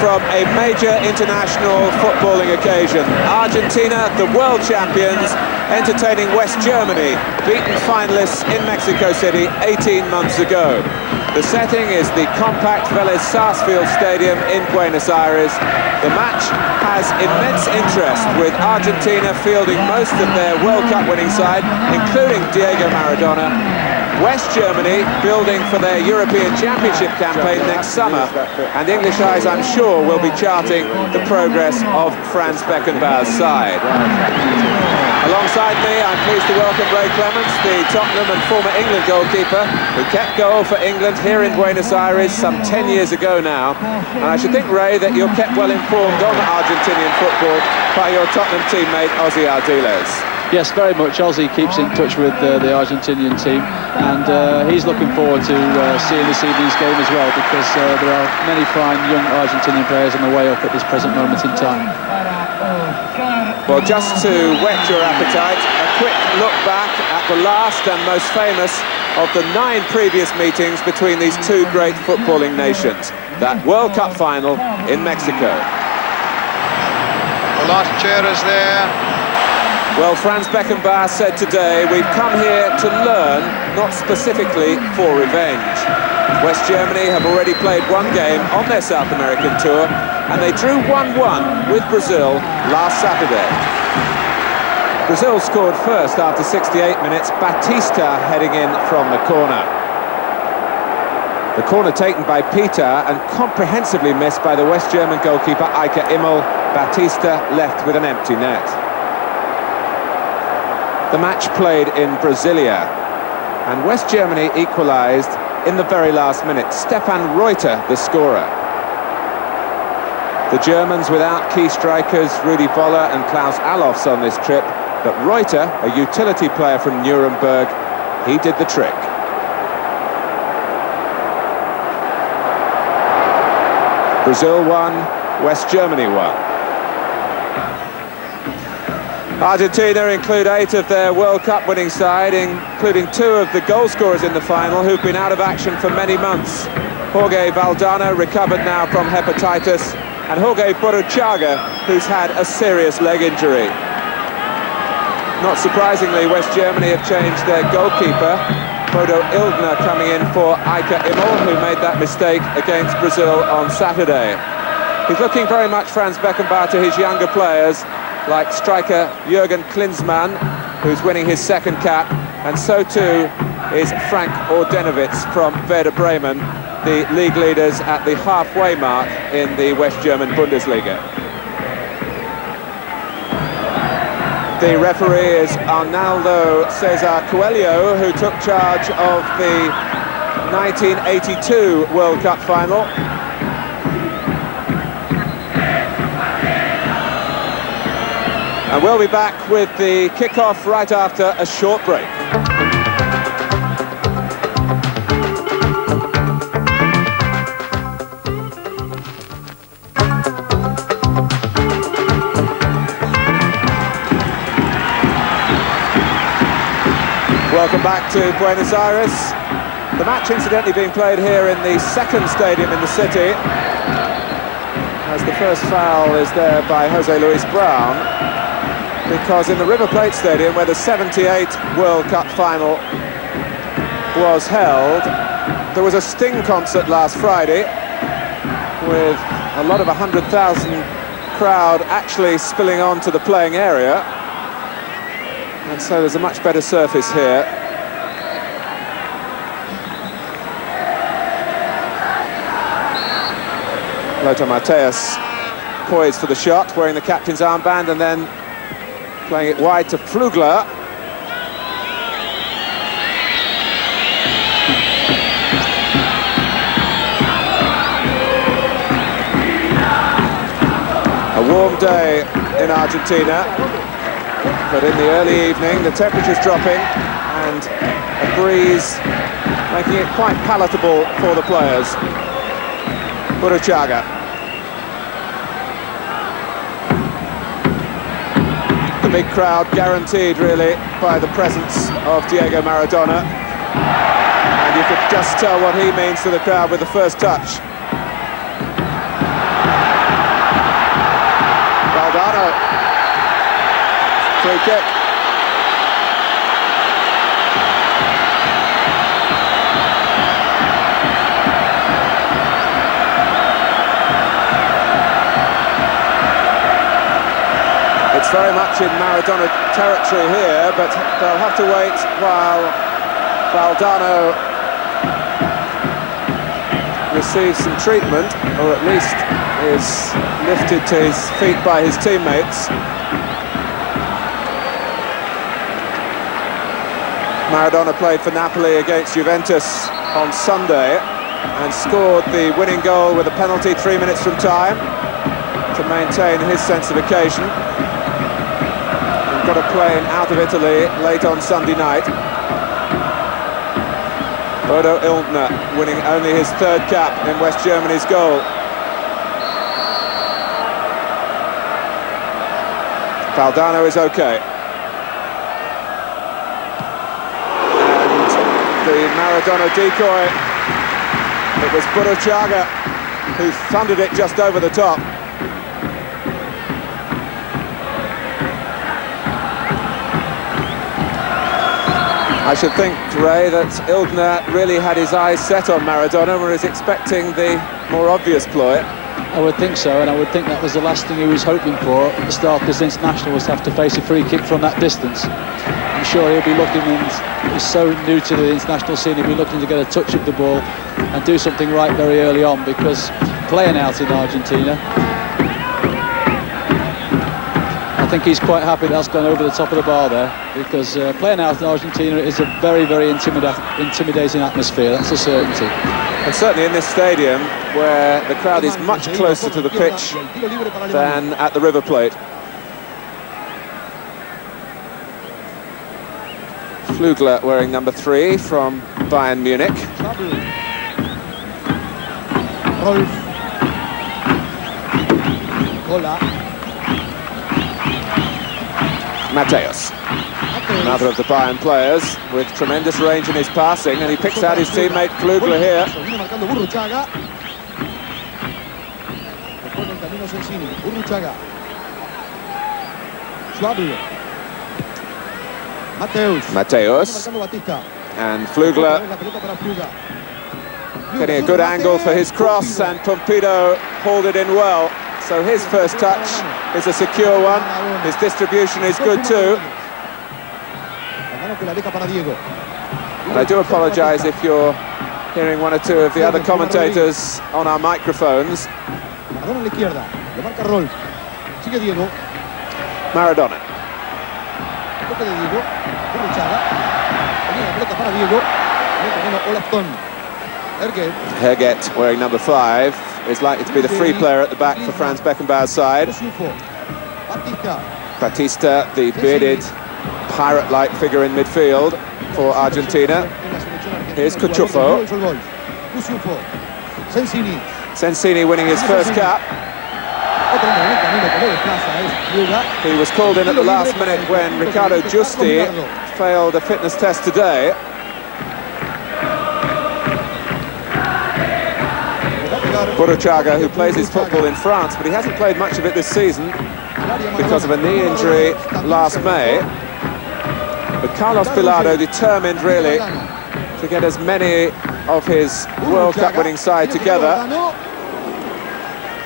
from a major international footballing occasion. Argentina, the world champions, entertaining West Germany, beaten finalists in Mexico City 18 months ago. The setting is the compact Vélez Sarsfield Stadium in Buenos Aires. The match has immense interest, with Argentina fielding most of their World Cup winning side, including Diego Maradona. West Germany building for their European Championship campaign next summer, and English eyes, I'm sure, will be charting the progress of Franz Beckenbauer's side. Alongside me, I'm pleased to welcome Ray Clements, the Tottenham and former England goalkeeper, who kept goal for England here in Buenos Aires some 10 years ago now. And I should think, Ray, that you're kept well informed on Argentinian football by your Tottenham teammate, José Ardiles. Yes, very much. Ozzy keeps in touch with the Argentinian team, and he's looking forward to seeing this evening's game as well, because there are many fine young Argentinian players on the way up at this present moment in time. Well, just to whet your appetite, a quick look back at the last and most famous of the 9 previous meetings between these two great footballing nations. That World Cup final in Mexico. The last chair is there. Well, Franz Beckenbauer said today, we've come here to learn, not specifically for revenge. West Germany have already played one game on their South American tour, and they drew 1-1 with Brazil last Saturday. Brazil scored first after 68 minutes, Batista heading in from the corner. The corner taken by Peter and comprehensively missed by the West German goalkeeper Eike Immel. Batista left with an empty net. The match played in Brasilia, and West Germany equalised in the very last minute. Stefan Reuter, the scorer. The Germans without key strikers Rudi Völler and Klaus Allofs on this trip, but Reuter, a utility player from Nuremberg, he did the trick. Brazil won, West Germany won. Argentina include 8 of their World Cup winning side, including 2 of the goal scorers in the final who've been out of action for many months. Jorge Valdano, recovered now from hepatitis, and Jorge Burruchaga, who's had a serious leg injury. Not surprisingly, West Germany have changed their goalkeeper, Bodo Illgner coming in for Eike Immel, who made that mistake against Brazil on Saturday. He's looking very much, Franz Beckenbauer, to his younger players, like striker Jürgen Klinsmann, who's winning his 2nd cap, and so too is Frank Ordenowitz from Werder Bremen, the league leaders at the halfway mark in the West German Bundesliga. The referee is Arnaldo Cesar Coelho, who took charge of the 1982 World Cup final. And we'll be back with the kick-off right after a short break. Welcome back to Buenos Aires. The match incidentally being played here in the 2nd stadium in the city, as the first foul is there by José Luis Brown, because in the River Plate Stadium, where the '78 World Cup final was held, there was a Sting concert last Friday with a lot of 100,000 crowd actually spilling onto the playing area, and so there's a much better surface here. Lothar Matthäus poised for the shot, wearing the captain's armband, and then playing it wide to Flugler. A warm day in Argentina, but in the early evening the temperature's dropping and a breeze making it quite palatable for the players. Burruchaga. The big crowd guaranteed, really, by the presence of Diego Maradona. And you could just tell what he means to the crowd with the first touch. free kick. It's very much in Maradona territory here, but they'll have to wait while Valdano receives some treatment, or at least is lifted to his feet by his teammates. Maradona played for Napoli against Juventus on Sunday and scored the winning goal with a penalty 3 minutes from time to maintain his sense of occasion. Got a plane out of Italy late on Sunday night. Bodo Illner winning only his third cap in West Germany's goal. Valdano is okay. And the Maradona decoy, it was Burruchaga who thundered it just over the top. I should think, Ray, that Illner really had his eyes set on Maradona, whereas expecting the more obvious ploy. I would think so, and I would think that was the last thing he was hoping for at the start of this international, was to have to face a free kick from that distance. I'm sure he'll be looking, and he's so new to the international scene, he'll be looking to get a touch of the ball and do something right very early on, because playing out in Argentina, I think he's quite happy that's gone over the top of the bar there, because playing out in Argentina is a very, very intimidating atmosphere, that's a certainty. And certainly in this stadium, where the crowd is much closer to the pitch than at the River Plate. Flugler wearing number 3 from Bayern Munich. Matthäus, another of the Bayern players with tremendous range in his passing, and he picks out his teammate Flugler here. Matthäus and Flugler getting a good angle for his cross, and Pumpido hauled it in well. So his first touch is a secure one. His distribution is good too. And I do apologise if you're hearing one or two of the other commentators on our microphones. Maradona. Herget, wearing number 5, is likely to be the free player at the back for Franz Beckenbauer's side. Batista, the bearded, pirate-like figure in midfield for Argentina. Here's Cuciuffo. Sensini winning his first cap. He was called in at the last minute when Riccardo Giusti failed a fitness test today. Burruchaga, who plays his football in France, but he hasn't played much of it this season because of a knee injury last May. But Carlos Bilardo determined really to get as many of his World Cup winning side together.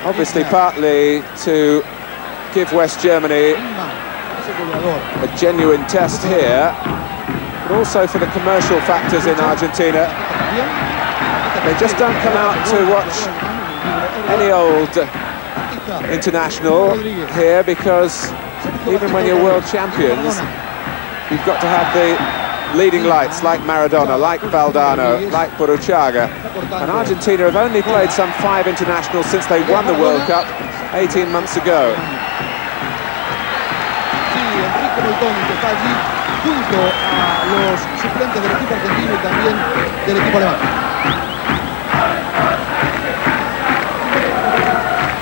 Obviously partly to give West Germany a genuine test here, but also for the commercial factors in Argentina. They just don't come out to watch any old international here, because even when you're world champions, you've got to have the leading lights like Maradona, like Valdano, like Burruchaga. And Argentina have only played some 5 internationals since they won the World Cup 18 months ago.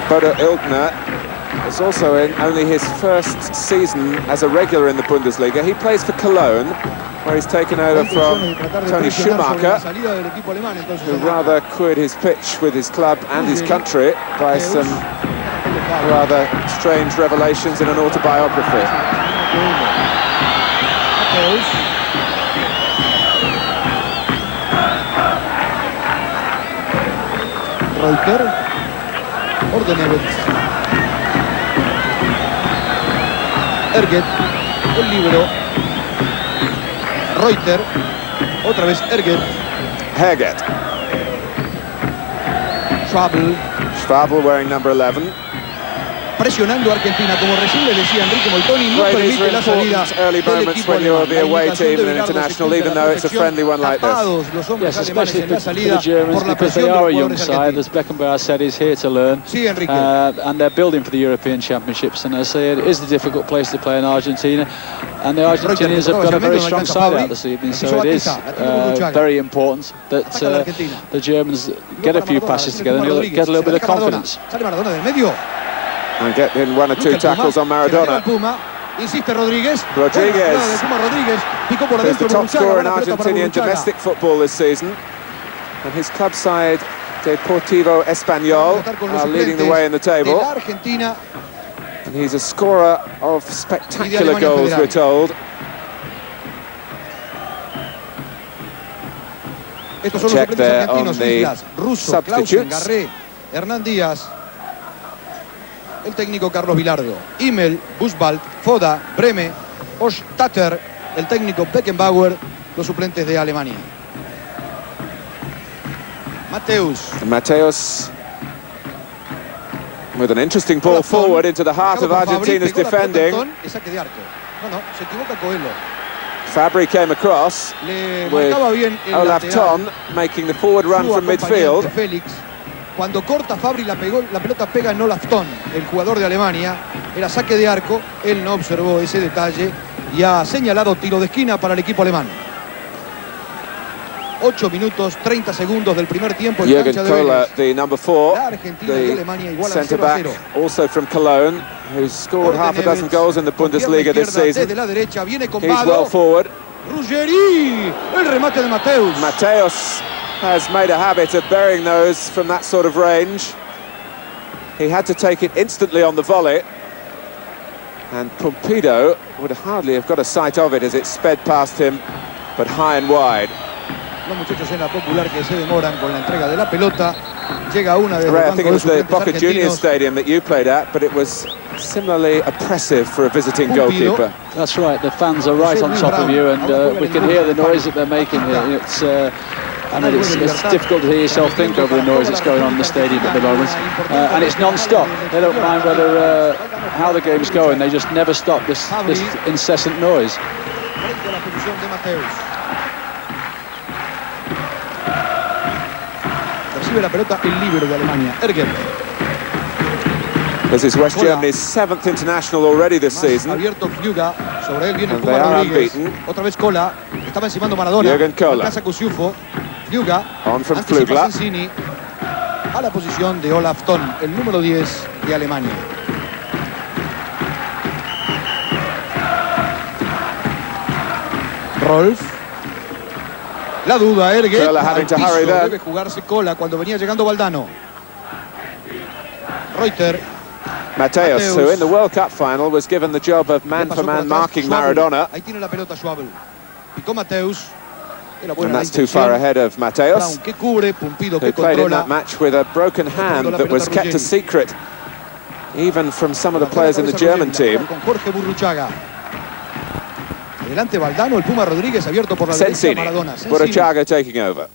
Bodo Illner is also in only his first season as a regular in the Bundesliga. He plays for Cologne, where he's taken over from Toni Schumacher, who rather queered his pitch with his club and his country by some rather strange revelations in an autobiography. Matthäus. Reuter. Ordenevets. Erget. El libero. Reuter. Otra vez Erget. Herget. Schwabel wearing number 11. Presionando a Argentina, como recién le decía Enrique Moltoni, no permite la salida early del moments equipo when you're alemán. the La away indicación team de in an Bilardo international, se even though it's a friendly one like this. Los hombres Yes, alemanes especially en la for salida the Germans, por la because presión they de are los a young jugadores side, as argentinos. Beckenbauer said, he's here to learn. Sí, Enrique. And they're building for the European Championships, and I say it is a difficult place to play in Argentina, and the Argentinians have got a very strong side out this evening, so it is very important that the Germans get a few passes together and get a little bit of confidence. Sale Maradona del medio. And get in one or two tackles on Maradona. Insiste Rodríguez. Rodríguez, Picó por who's the adentro top scorer in Burruchaga, Argentinian domestic football this season. And his club side, Deportivo Español, are leading the way in the table. And he's a scorer of spectacular goals, we're told. Check there on the substitutes. Hernán Díaz, el técnico Carlos Bilardo, Immel, Buswald, Foda, Breme, Ostatter, el técnico Beckenbauer, los suplentes de Alemania. Matthäus with an interesting ball forward into the heart of Argentina's defending. Fabbri came across with Olaf Thon making the forward run from midfield. Cuando corta Fabbri, la pelota pega en Olaf Thon, el jugador de Alemania. Era saque de arco, él no observó ese detalle y ha señalado tiro de esquina para el equipo alemán. 8 minutos, 30 segundos del primer tiempo. Jürgen Klinsmann, the number 4, the centre-back, also from Cologne, who's scored half a dozen goals in the Bundesliga this season. He's well forward. Ruggeri, el remate de Matthäus. Matthäus has made a habit of burying those from that sort of range. He had to take it instantly on the volley. And Pumpido would hardly have got a sight of it as it sped past him, but high and wide. Los muchachos en la Popular que se demoran con la entrega de la pelota. Llega una de I think it was the Boca Juniors Stadium that you played at, but it was similarly oppressive for a visiting goalkeeper. That's right, the fans are right on top of you, and we can hear the noise that they're making here. It's difficult to hear yourself think over the noise that's going on in the stadium at the moment. And it's non-stop. They don't mind whether how the game's going, they just never stop this incessant noise. La pelota el líbero de Alemania, Erget. This is West Germany's 7th international already this season. Abierto Fluga, sobre él viene el They Puma are Rodríguez. unbeaten. Otra vez Cola, estaba encimando Maradona. Jürgen Kola. Casa Cuciuffo, Fluga, On from anticipa Flugler. Sensini a la posición de Olaf Thon, el número 10 de Alemania. Rolf. La duda, Erget. Debe jugarse Cola cuando venía llegando Valdano. Reuter. Matthäus, who in the World Cup final was given the job of man-for-man marking Maradona. Ahí tiene la pelota Schwabel. Picó Matthäus. And that's too far ahead of Matthäus, who played in that match with a broken hand that was kept a secret, even from some of the players in the German team. Jorge Burruchaga. Adelante Valdano, el Puma Rodríguez abierto por la derecha, Maradona. Burruchaga taking over.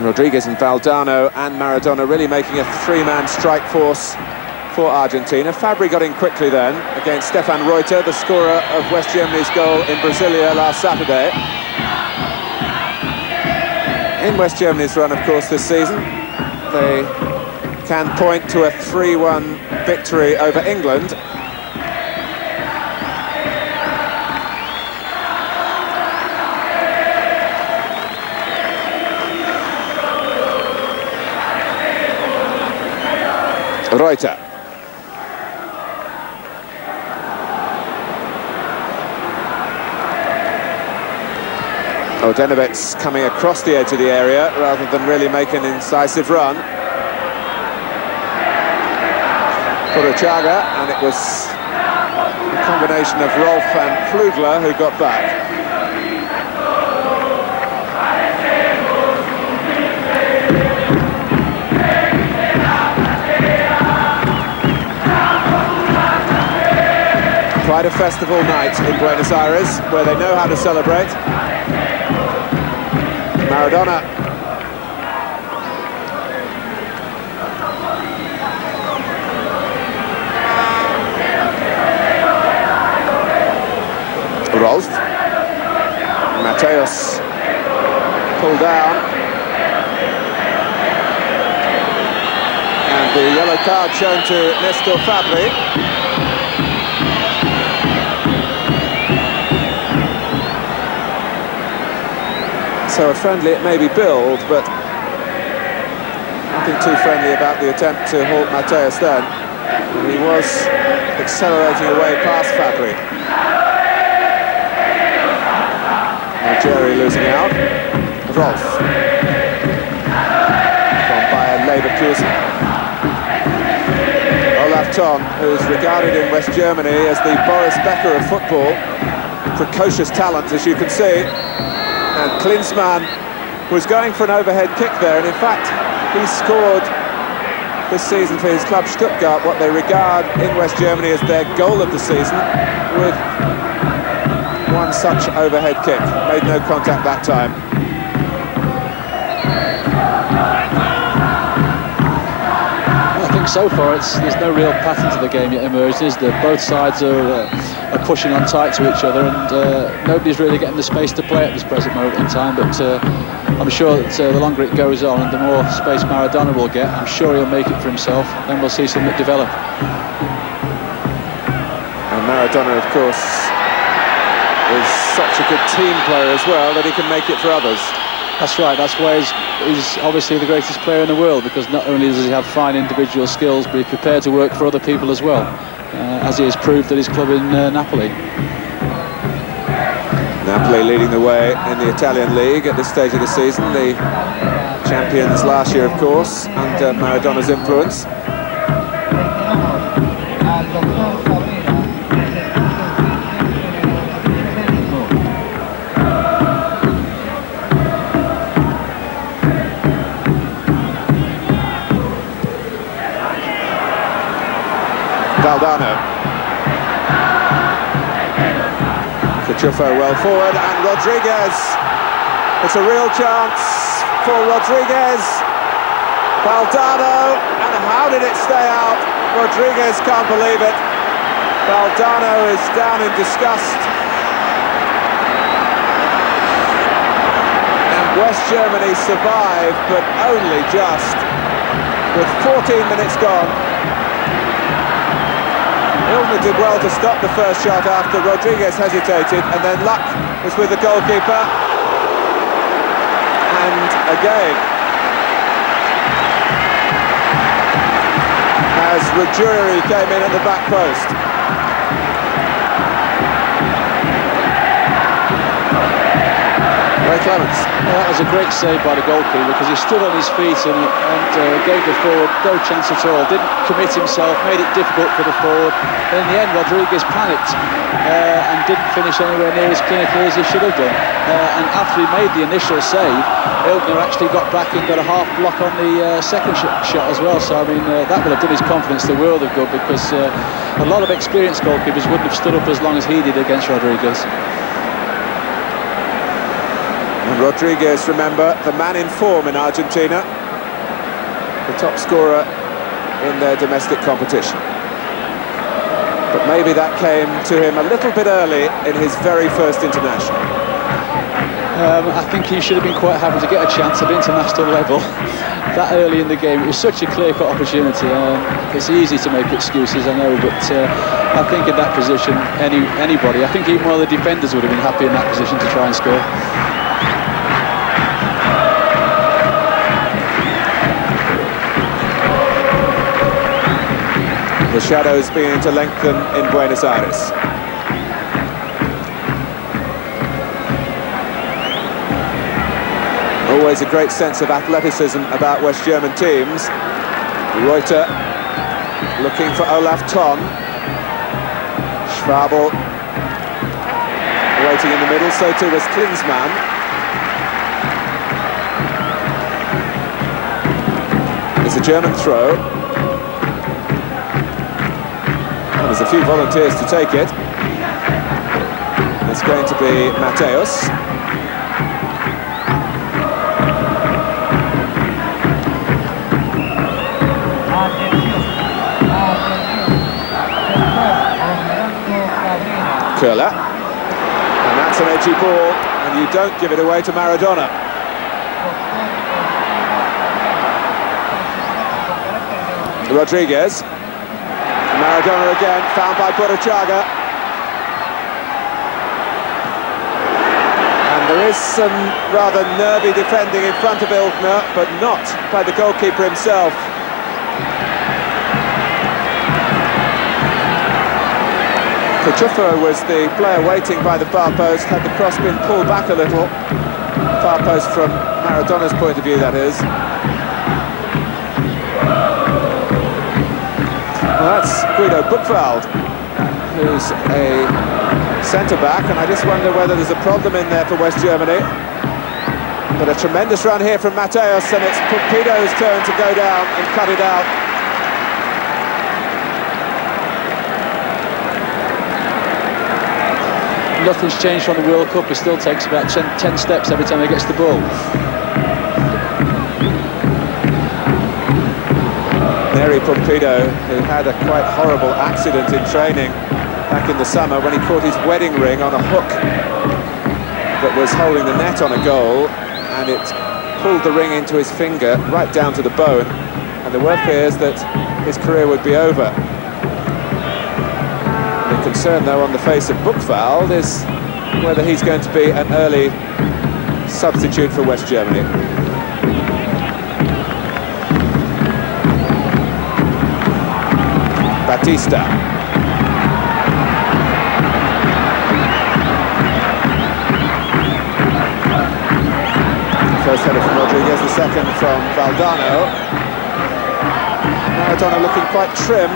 Rodríguez and Valdano and Maradona really making a three-man strike force for Argentina. Fabbri got in quickly then against Stefan Reuter, the scorer of West Germany's goal in Brasilia last Saturday. In West Germany's run, of course, this season, they can point to a 3-1 victory over England. Reuter. Ordenevets coming across the edge of the area rather than really make an incisive run. Burruchaga, and it was a combination of Rolf and Flugler who got back. Quite a festival night in Buenos Aires, where they know how to celebrate. Maradona. Rolf. Matthäus pulled down. And the yellow card shown to Néstor Fabbri. So a friendly it may be billed, but nothing too friendly about the attempt to halt Matthäus then. And he was accelerating away past Fabbri. Jorge losing out. Rolf from Bayern Leverkusen. Olaf Thon, who's regarded in West Germany as the Boris Becker of football. Precocious talent, as you can see. And Klinsmann was going for an overhead kick there, and in fact he scored this season for his club Stuttgart what they regard in West Germany as their goal of the season, with one such overhead kick. Made no contact that time. I think so far there's no real pattern to the game yet emerged, is there? Both sides are pushing on tight to each other, and nobody's really getting the space to play at this present moment in time, but I'm sure that the longer it goes on and the more space Maradona will get, I'm sure he'll make it for himself, and we'll see something develop. And Maradona, of course, is such a good team player as well that he can make it for others. That's right, that's why he's obviously the greatest player in the world, because not only does he have fine individual skills, but he's prepared to work for other people as well, as he has proved at his club in Napoli. Napoli leading the way in the Italian league at this stage of the season, the champions last year, of course, under Maradona's influence. Valdano. Cuciuffo well forward, and Rodriguez. It's a real chance for Rodriguez. Valdano, and how did it stay out? Rodriguez can't believe it. Valdano is down in disgust. And West Germany survived, but only just. With 14 minutes gone. Milner did well to stop the first shot after Rodriguez hesitated, and then luck was with the goalkeeper. And again, as Ruggeri came in at the back post. Ray Clements. Well, that was a great save by the goalkeeper, because he stood on his feet and gave the forward no chance at all. Didn't commit himself, made it difficult for the forward. But in the end, Rodriguez panicked and didn't finish anywhere near as clinically as he should have done. And after he made the initial save, Ilgner actually got back and got a half block on the second shot as well. So I mean, that would have done his confidence the world of good, because a lot of experienced goalkeepers wouldn't have stood up as long as he did against Rodriguez. And Rodriguez, remember, the man in form in Argentina, the top scorer in their domestic competition. But maybe that came to him a little bit early in his very first international. I think he should have been quite happy to get a chance at international level that early in the game. It was such a clear-cut opportunity. It's easy to make excuses, I know, but I think in that position, anybody, I think even one of the defenders would have been happy in that position to try and score. The shadows beginning to lengthen in Buenos Aires. Always a great sense of athleticism about West German teams. Reuter looking for Olaf Thon. Schwabel waiting in the middle, so too was Klinsmann. It's a German throw. Well, there's a few volunteers to take it. It's going to be Matthäus. Curler. And that's an edgy ball, and you don't give it away to Maradona. Rodriguez. Maradona again, found by Burruchaga. And there is some rather nervy defending in front of Ilkner, but not by the goalkeeper himself. Cuciuffo was the player waiting by the far post, had the cross been pulled back a little. Far post from Maradona's point of view, that is. Well, that's Guido Buchwald, who's a centre-back, and I just wonder whether there's a problem in there for West Germany. But a tremendous run here from Matthäus, and it's Pumpido's turn to go down and cut it out. Nothing's changed from the World Cup. He still takes about 10 steps every time he gets the ball. Nery Pumpido, who had a quite horrible accident in training back in the summer when he caught his wedding ring on a hook that was holding the net on a goal, and it pulled the ring into his finger right down to the bone, and there were fears that his career would be over. The concern, though, on the face of Buchwald is whether he's going to be an early substitute for West Germany. Batista. First header from Rodriguez, the second from Valdano. Maradona looking quite trim.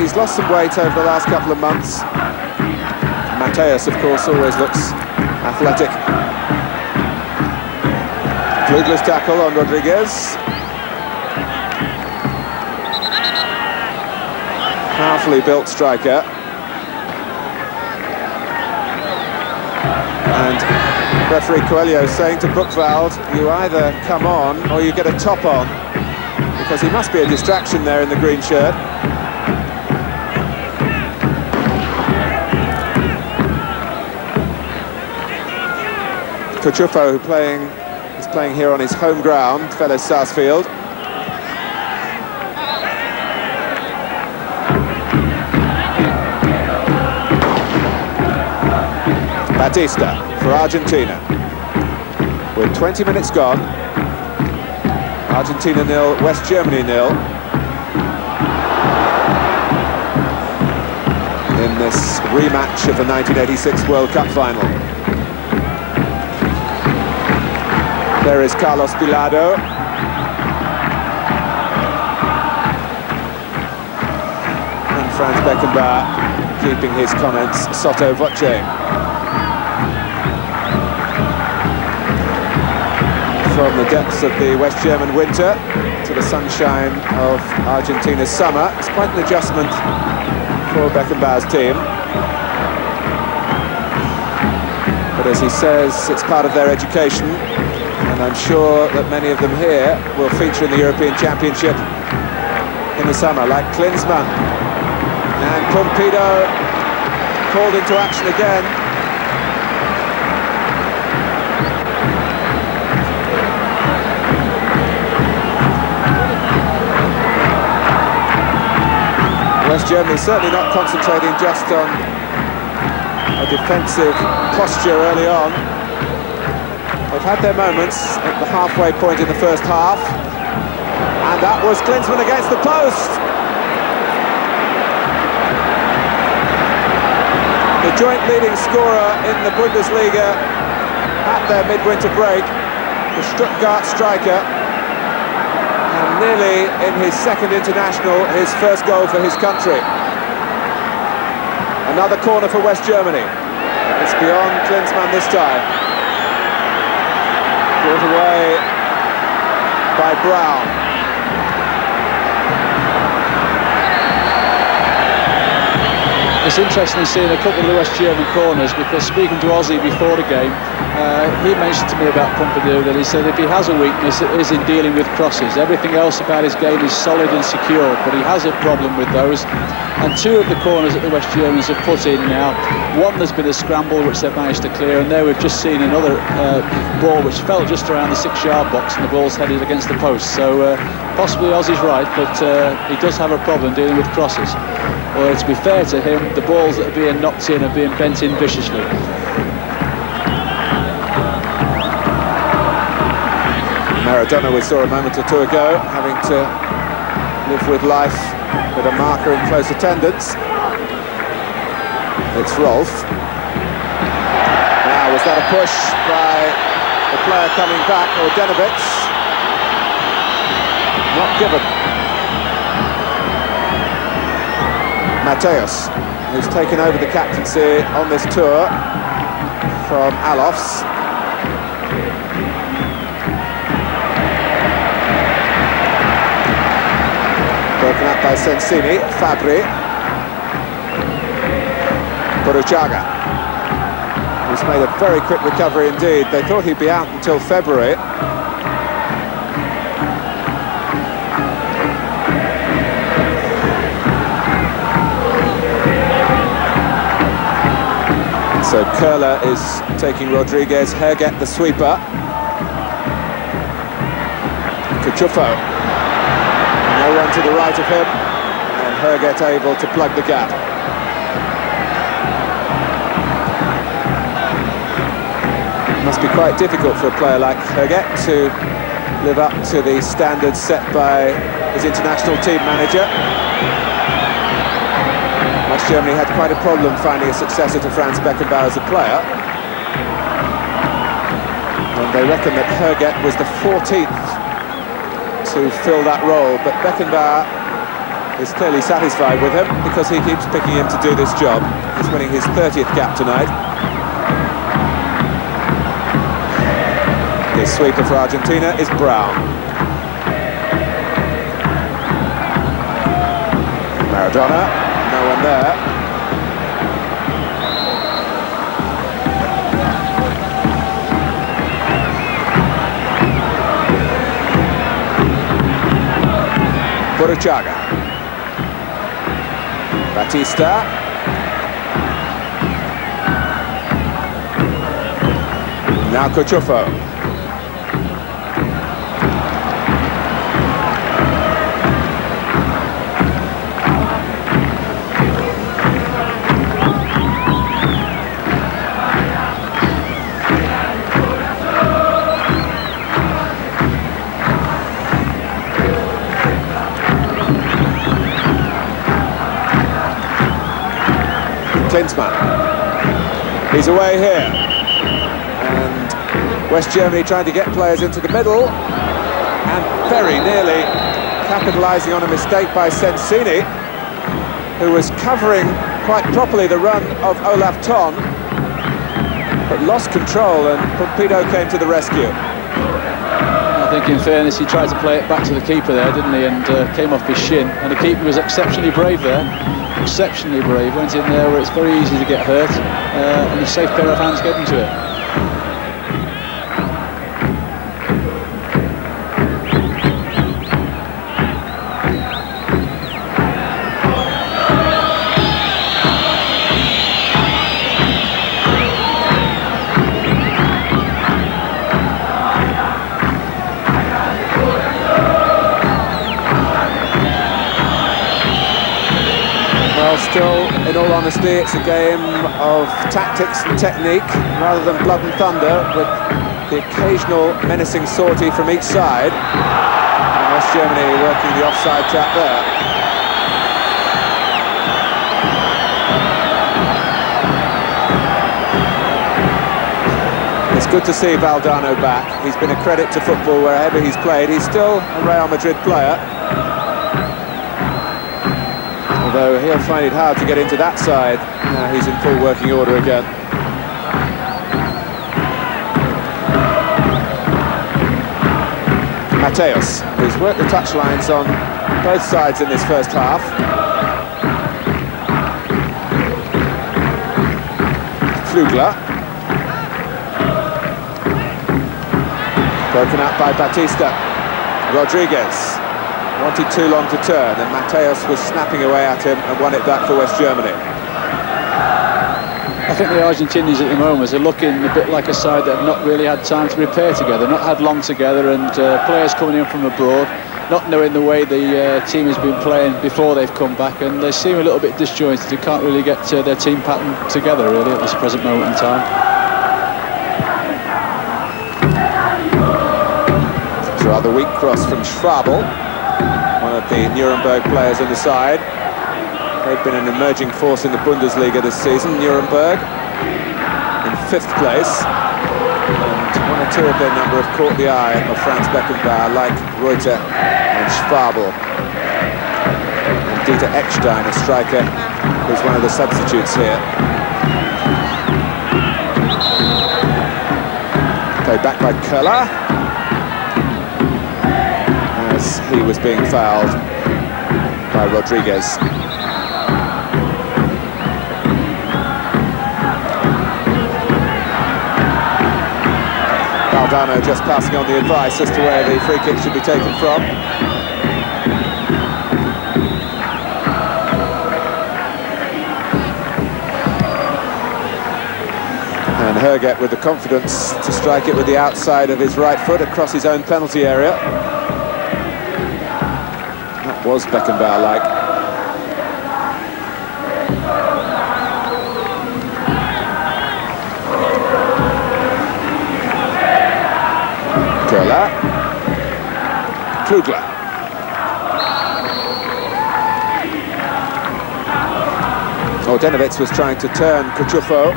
He's lost some weight over the last couple of months. Matthäus, of course, always looks athletic. Flugler's tackle on Rodriguez. Powerfully built striker. And referee Coelho saying to Buchwald, you either come on or you get a top on, because he must be a distraction there in the green shirt. Cuciuffo, is playing here on his home ground, fellow Sarsfield. Batista for Argentina. With 20 minutes gone, Argentina 0, West Germany 0. In this rematch of the 1986 World Cup final. There is Carlos Bilardo. And Franz Beckenbauer keeping his comments sotto voce. From the depths of the West German winter to the sunshine of Argentina's summer. It's quite an adjustment for Beckenbauer's team. But as he says, it's part of their education, and I'm sure that many of them here will feature in the European Championship in the summer, like Klinsmann. And Pumpido called into action again. West Germany certainly not concentrating just on a defensive posture early on. They've had their moments at the halfway point in the first half. And that was Klinsmann against the post. The joint leading scorer in the Bundesliga at their midwinter break, the Stuttgart striker. And nearly in his second international, his first goal for his country. Another corner for West Germany. It's beyond Klinsmann this time. Brought away by Brown. It's interesting seeing a couple of the West German corners, because speaking to Ozzy before the game, he mentioned to me about Pumpido that he said if he has a weakness, it is in dealing with crosses. Everything else about his game is solid and secure, but he has a problem with those. And two of the corners that the West Germans have put in now, one there's been a scramble which they've managed to clear, and there we've just seen another ball which fell just around the 6-yard box, and the ball's headed against the post. So possibly Ozzy's right, but he does have a problem dealing with crosses. Well, to be fair to him, the balls that are being knocked in are being bent in viciously. Maradona, we saw a moment or two ago, having to live with life with a marker in close attendance. It's Rolf. Now, was that a push by the player coming back, or Denovitz? Not given. Matthäus, who's taken over the captaincy on this tour from Alofs. Broken up by Sensini. Fabbri. Burruchaga, who's made a very quick recovery indeed. They thought he'd be out until February. So Curler is taking Rodriguez, Jorge the sweeper. Cuciuffo, no one to the right of him, and Jorge able to plug the gap. It must be quite difficult for a player like Jorge to live up to the standards set by his international team manager. West Germany had quite a problem finding a successor to Franz Beckenbauer as a player. And they reckon that Jorge was the 14th to fill that role, but Beckenbauer is clearly satisfied with him because he keeps picking him to do this job. He's winning his 30th cap tonight. His sweeper for Argentina is Brown. Maradona. No one there. Burruchaga. Batista. Now Cuciuffo. Klinsmann. He's away here. And West Germany trying to get players into the middle, and very nearly capitalising on a mistake by Sensini, who was covering quite properly the run of Olaf Thon, but lost control, and Pumpido came to the rescue. I think in fairness he tried to play it back to the keeper there, didn't he, and came off his shin, and the keeper was exceptionally brave there. Exceptionally brave, went in there where it's very easy to get hurt, and a safe pair of hands getting to it. Still, in all honesty, it's a game of tactics and technique rather than blood and thunder, with the occasional menacing sortie from each side. And West Germany working the offside trap there. It's good to see Valdano back. He's been a credit to football wherever he's played. He's still a Real Madrid player, although he'll find it hard to get into that side now he's in full working order again. Matthäus, who's worked the touchlines on both sides in this first half. Flugler. Broken up by Batista. Rodriguez wanted too long to turn, and Matthäus was snapping away at him and won it back for West Germany. I think the Argentinians at the moment are looking a bit like a side that have not really had time to prepare together, not had long together, and players coming in from abroad, not knowing the way the team has been playing before they've come back, and they seem a little bit disjointed. They can't really get their team pattern together really at this present moment in time. It's a rather weak cross from Schwabel, one of the Nuremberg players on the side. They've been an emerging force in the Bundesliga this season. Nuremberg in 5th place, and one or two of their number have caught the eye of Franz Beckenbauer, like Reuter and Schwabel. And Dieter Eckstein, a striker, who's one of the substitutes here. Played back by Köhler, as he was being fouled by Rodriguez. Valdano just passing on the advice as to where the free kick should be taken from. And Jorge with the confidence to strike it with the outside of his right foot across his own penalty area. That was Beckenbauer-like. Flugler. Ordenovitz was trying to turn Cuciuffo.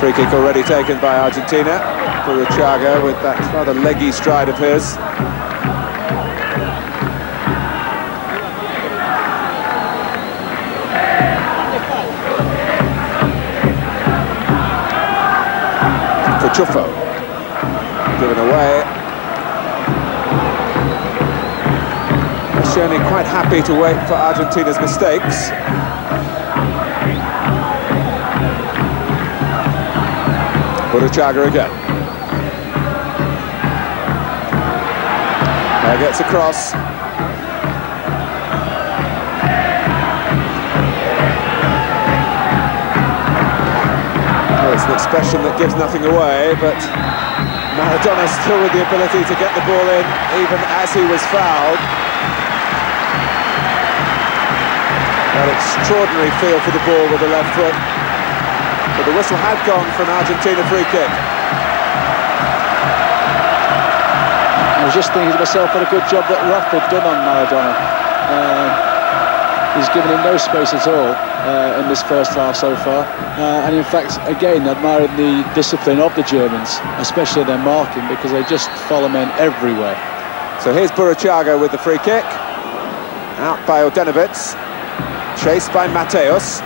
Free kick already taken by Argentina. Burruchaga with that rather leggy stride of his. Cuciuffo given away. Scioni quite happy to wait for Argentina's mistakes. Burruchaga again. Now gets across. It's an expression that gives nothing away, but Maradona still with the ability to get the ball in, even as he was fouled. That extraordinary feel for the ball with the left foot. But the whistle had gone for an Argentina free kick. I was just thinking to myself, what a good job that Raf had done on Maradona. He's given him no space at all in this first half so far. And in fact, again, admiring the discipline of the Germans, especially their marking, because they just follow men everywhere. So here's Burruchaga with the free kick. Out by Ordenovitz. Chased by Matthäus.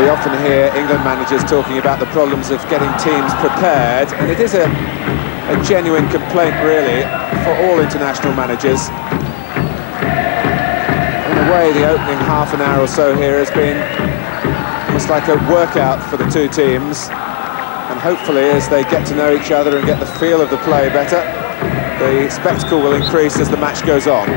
We often hear England managers talking about the problems of getting teams prepared, and it is a genuine complaint, really, for all international managers. In a way, the opening half an hour or so here has been almost like a workout for the two teams. And hopefully, as they get to know each other and get the feel of the play better, the spectacle will increase as the match goes on.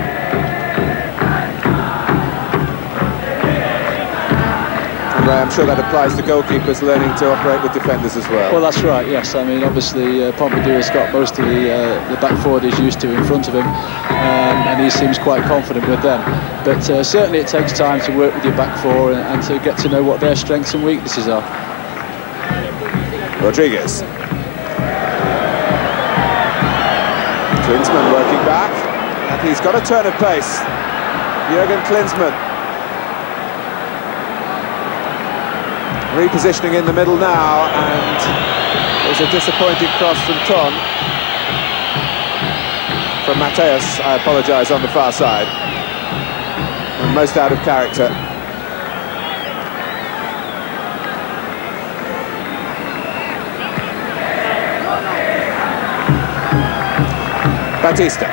And I'm sure that applies to goalkeepers learning to operate with defenders as well. Well, that's right, yes. I mean, obviously, Pumpido has got most of the back forward he's used to in front of him, and he seems quite confident with them. But certainly it takes time to work with your back four and to get to know what their strengths and weaknesses are. Klinsmann working back, and he's got a turn of pace. Jürgen Klinsmann. Repositioning in the middle now, and there's a disappointing cross from Ton. From Matthäus, I apologise, on the far side. And most out of character. Batista.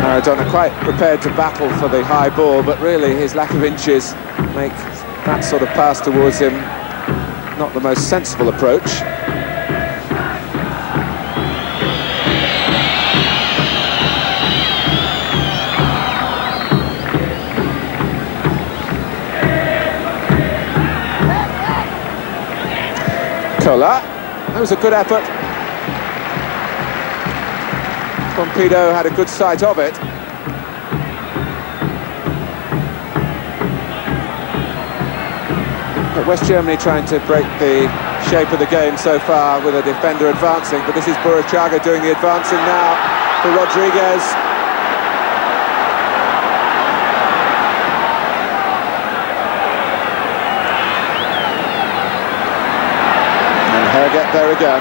Maradona quite prepared to battle for the high ball, but really his lack of inches make that sort of pass towards him not the most sensible approach. That was a good effort. Pumpido had a good sight of it. But West Germany trying to break the shape of the game so far with a defender advancing, but this is Burruchaga doing the advancing now for Rodriguez. Get there again.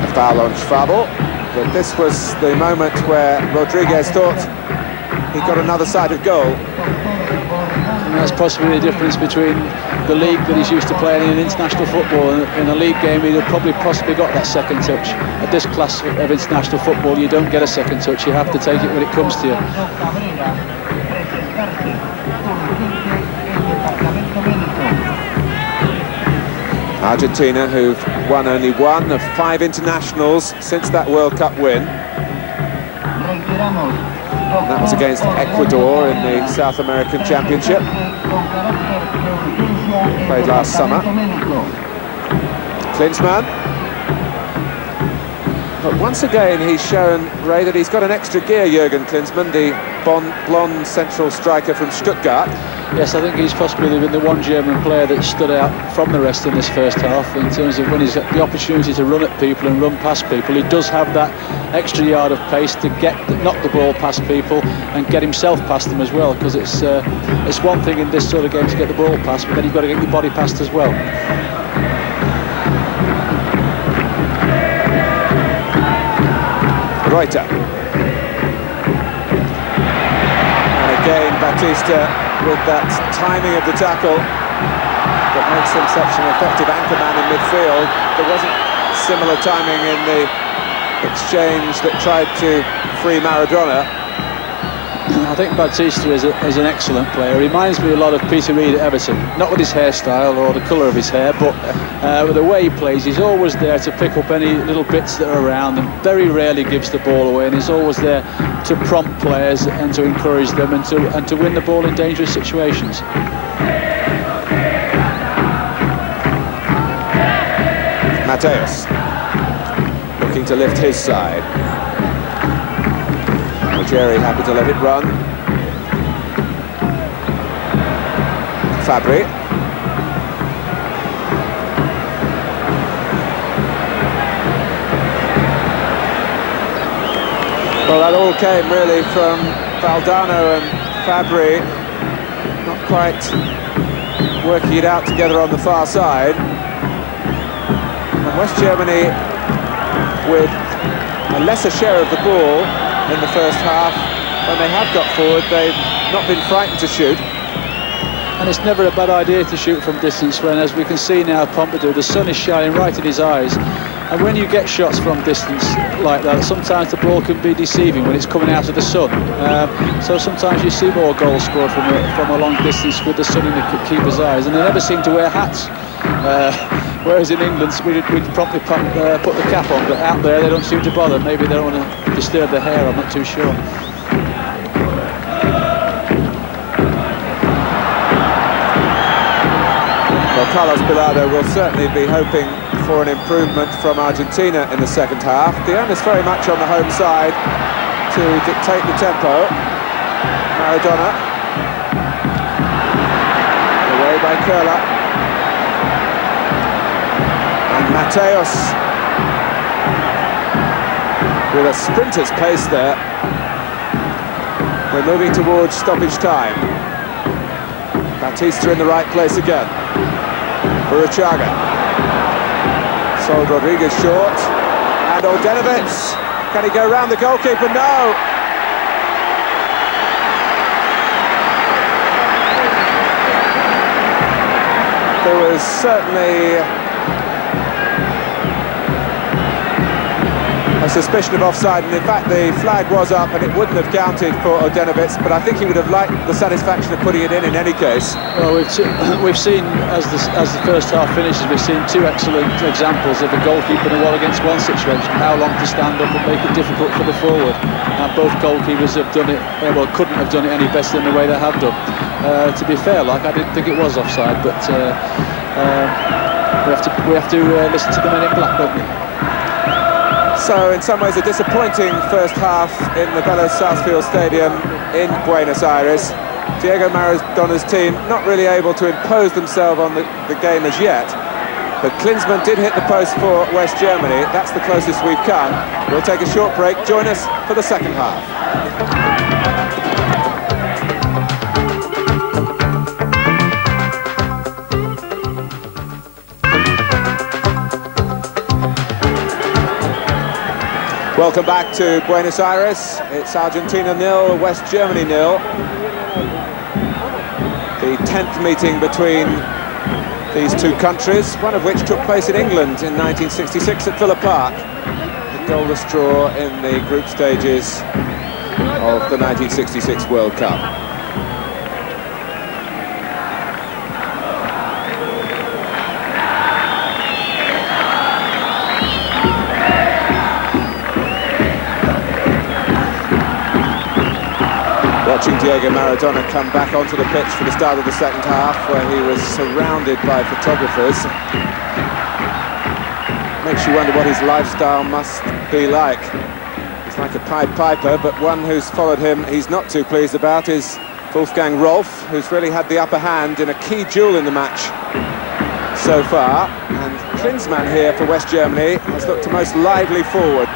A foul on Fabbri, but this was the moment where Rodriguez thought he got another sight of goal. And that's possibly the difference between the league that he's used to playing in international football. In a league game, he'd have probably possibly got that second touch. At this class of international football, you don't get a second touch. You have to take it when it comes to you. Argentina, who've won only one of 5 internationals since that World Cup win. That was against Ecuador in the South American Championship. Played last summer. Klinsmann. But once again, he's shown, Ray, that he's got an extra gear, Jürgen Klinsmann, the blonde central striker from Stuttgart. Yes, I think he's possibly been the one German player that stood out from the rest in this first half in terms of when he's got the opportunity to run at people and run past people. He does have that extra yard of pace to knock the ball past people and get himself past them as well, because it's one thing in this sort of game to get the ball past, but then you've got to get your body past as well. Reuter. And again, Batista with that timing of the tackle that makes him such an effective anchorman in midfield. There wasn't similar timing in the exchange that tried to free Maradona. I think Batista is an excellent player. He reminds me a lot of Peter Reid at Everton, not with his hairstyle or the colour of his hair, but with the way he plays. He's always there to pick up any little bits that are around and very rarely gives the ball away, and he's always there to prompt players and to encourage them and to win the ball in dangerous situations. Matthäus looking to lift his side. Ruggeri happy to let it run. Fabbri. Well, that all came really from Valdano and Fabbri, not quite working it out together on the far side. And West Germany with a lesser share of the ball in the first half. When they have got forward, they've not been frightened to shoot. And it's never a bad idea to shoot from distance when, as we can see now, Pumpido, the sun is shining right in his eyes. And when you get shots from distance like that, sometimes the ball can be deceiving when it's coming out of the sun. So sometimes you see more goals scored from a long distance with the sun in the keeper's eyes, and they never seem to wear hats. Whereas in England, we'd promptly put the cap on, but out there they don't seem to bother. Maybe they don't want to disturb their hair, I'm not too sure. Well, Carlos Bilardo will certainly be hoping for an improvement from Argentina in the second half. The onus very much on the home side to dictate the tempo. Maradona. Away by Curler. And Matthäus with a sprinter's pace there. We're moving towards stoppage time. Batista in the right place again. Burruchaga. Sold Rodriguez short. And Oldenovitz. Can he go round the goalkeeper? No! There was certainly a suspicion of offside, and in fact the flag was up and it wouldn't have counted for Oldenovitz, but I think he would have liked the satisfaction of putting it in any case. Well, we've seen, as the first half finishes, we've seen two excellent examples of a goalkeeper in a 1-against-1 situation, how long to stand up and make it difficult for the forward. And both goalkeepers have done it, well, couldn't have done it any better than the way they have done. To be fair, I didn't think it was offside, but we have to listen to the men in black, don't we? So, in some ways, a disappointing first half in the Vélez Sarsfield Stadium in Buenos Aires. Diego Maradona's team not really able to impose themselves on the game as yet. But Klinsmann did hit the post for West Germany. That's the closest we've come. We'll take a short break. Join us for the second half. Welcome back to Buenos Aires. It's Argentina 0, West Germany 0. The 10th meeting between these two countries, one of which took place in England in 1966 at Villa Park. The goalless draw in the group stages of the 1966 World Cup. Watching Diego Maradona come back onto the pitch for the start of the second half, where he was surrounded by photographers. Makes you wonder what his lifestyle must be like. He's like a Pied Piper, but one who's followed him he's not too pleased about is Wolfgang Rolf, who's really had the upper hand in a key duel in the match so far. And Klinsmann here for West Germany has looked most lively forward.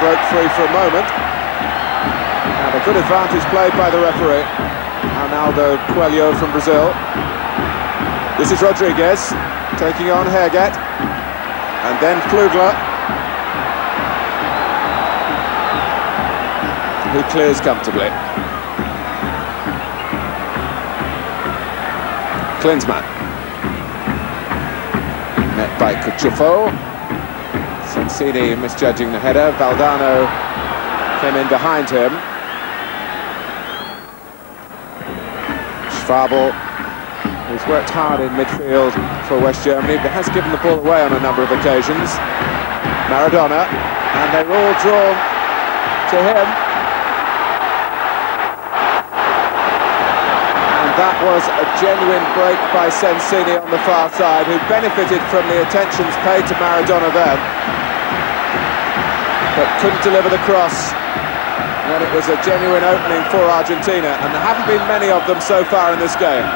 Broke free for a moment, and a good advantage played by the referee, Arnaldo Coelho from Brazil. This is Rodriguez taking on Herget, and then Flugler, who clears comfortably. Klinsmann, met by Cuciuffo. Sensini misjudging the header. Valdano came in behind him. Fabbri, who's worked hard in midfield for West Germany, but has given the ball away on a number of occasions. Maradona, and they're all drawn to him. And that was a genuine break by Sensini on the far side, who benefited from the attentions paid to Maradona then, but couldn't deliver the cross when it was a genuine opening for Argentina, and there haven't been many of them so far in this game.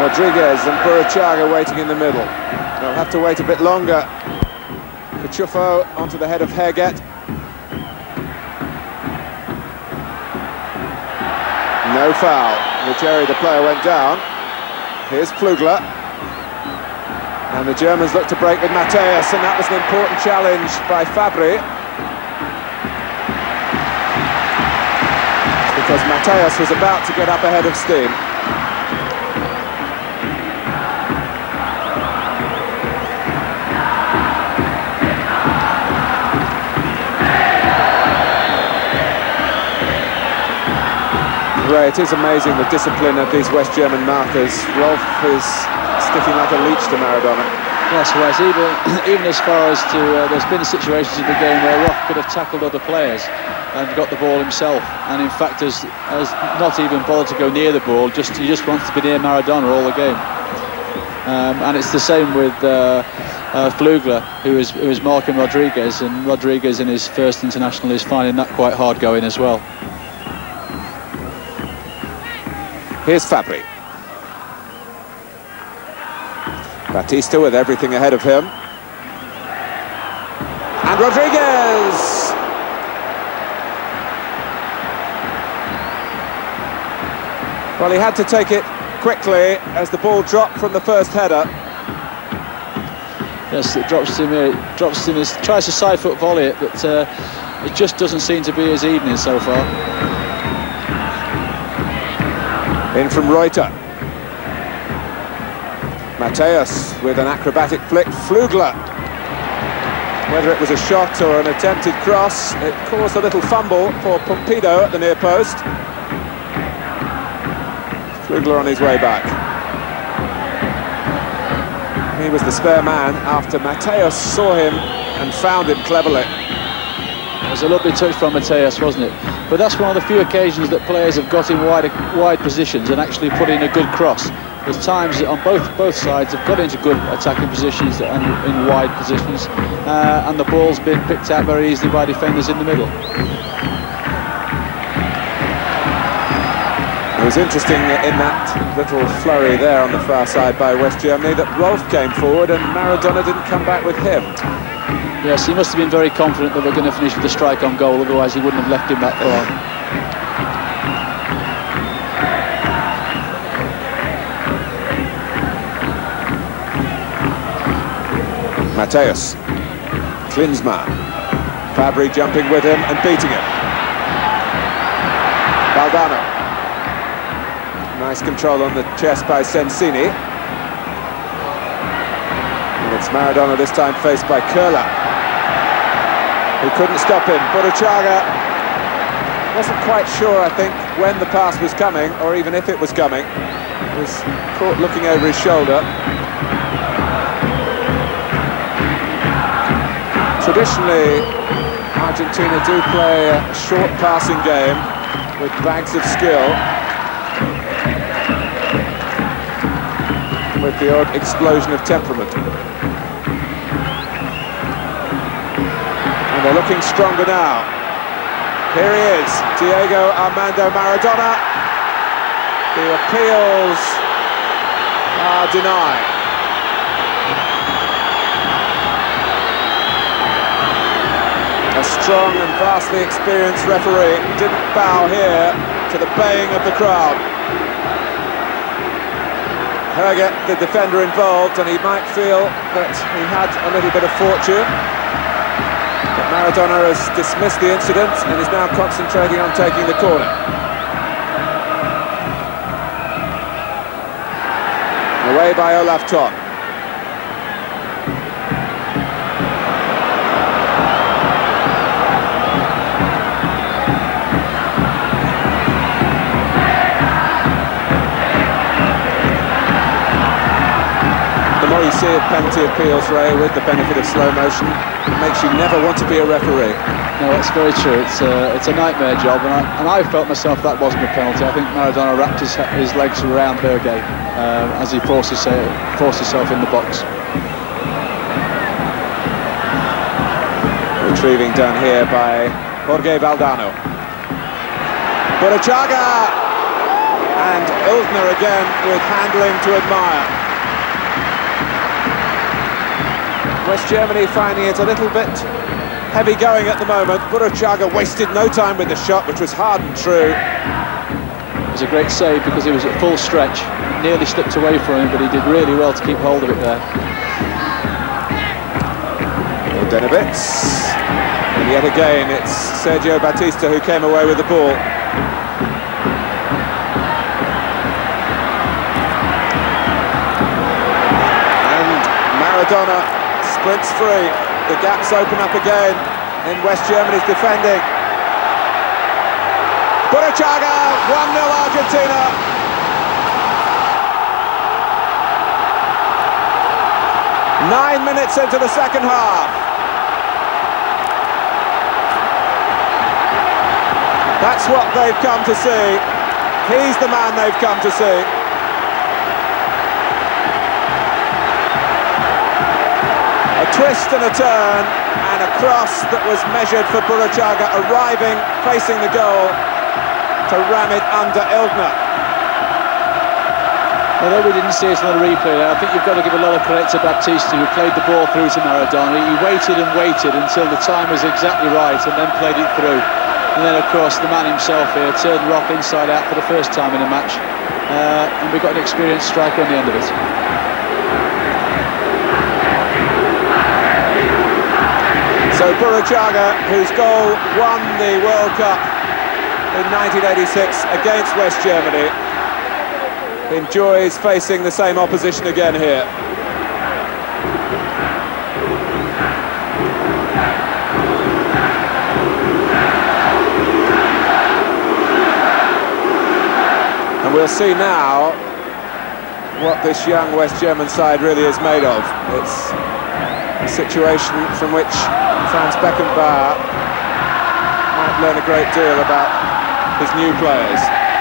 Rodriguez and Burruchaga waiting in the middle. They'll have to wait a bit longer. Cuciuffo onto the head of Herget. No foul. Ruggeri, the player, went down. Here's Flugler. And the Germans look to break with Matthäus, and that was an important challenge by Fabbri. Because Matthäus was about to get up ahead of steam. Ray, it is amazing the discipline of these West German markers. Rolf is sticking like a leech to Maradona. Yes, Wes, even as far as to, there's been situations in the game where Roth could have tackled other players and got the ball himself, and in fact has not even bothered to go near the ball, he just wants to be near Maradona all the game. And it's the same with Flugler, who is marking Rodriguez, and Rodriguez in his first international is finding that quite hard going as well. Here's Fabbri. Batista with everything ahead of him. And Rodriguez! Well, he had to take it quickly as the ball dropped from the first header. Yes, it drops to him. Tries to side foot volley it, but it just doesn't seem to be his evening so far. In from Reuter. Matthäus with an acrobatic flick. Flugler. Whether it was a shot or an attempted cross, it caused a little fumble for Pumpido at the near post. Flugler on his way back. He was the spare man after Matthäus saw him and found him cleverly. It was a lovely touch from Matthäus, wasn't it? But that's one of the few occasions that players have got in wide positions and actually put in a good cross. There's times that on both sides have got into good attacking positions and in wide positions, and the ball's been picked out very easily by defenders in the middle. It was interesting in that little flurry there on the far side by West Germany that Rolf came forward and Maradona didn't come back with him. Yes, he must have been very confident that we're going to finish with a strike on goal, otherwise he wouldn't have left him that far. Matthäus, Klinsmann, Fabbri jumping with him and beating him. Valdano. Nice control on the chest by Sensini. And it's Maradona this time faced by Köhler, who couldn't stop him. Burruchaga wasn't quite sure, I think, when the pass was coming, or even if it was coming. He was caught looking over his shoulder. Traditionally, Argentina do play a short passing game with bags of skill, with the odd explosion of temperament. And they're looking stronger now. Here he is, Diego Armando Maradona. The appeals are denied. A strong and vastly experienced referee didn't bow here to the baying of the crowd. Jorge, the defender involved, and he might feel that he had a little bit of fortune. But Maradona has dismissed the incident and is now concentrating on taking the corner. Away by Olaf Thon. You see of penalty appeals, Ray, with the benefit of slow motion, it makes you never want to be a referee. No, that's very true. It's a nightmare job, and I felt myself that wasn't a penalty. I think Maradona wrapped his legs around Jorge as he forced himself in the box. Retrieving done here by Jorge Valdano. Burruchaga! And Ildner again with handling to admire. West Germany finding it a little bit heavy going at the moment. Burruchaga wasted no time with the shot, which was hard and true. It was a great save because he was at full stretch. Nearly slipped away from him, but he did really well to keep hold of it there. Denebits. And yet again, it's Sergio Batista who came away with the ball. And Maradona sprints free. The gaps open up again in West Germany's defending. Burruchaga, 1-0 Argentina. 9 minutes into the second half. That's what they've come to see. He's the man they've come to see. A twist and a turn, and a cross that was measured for Burruchaga, arriving, facing the goal, to ram it under Ilgner. Although we didn't see it on the replay, I think you've got to give a lot of credit to Batista, who played the ball through to Maradona. He waited and waited until the time was exactly right and then played it through. And then, of course, the man himself here turned Rock inside out for the first time in a match. And we got an experienced striker on the end of it. So Burruchaga, whose goal won the World Cup in 1986 against West Germany, enjoys facing the same opposition again here. And we'll see now what this young West German side really is made of. It's a situation from which Franz Beckenbauer might learn a great deal about his new players.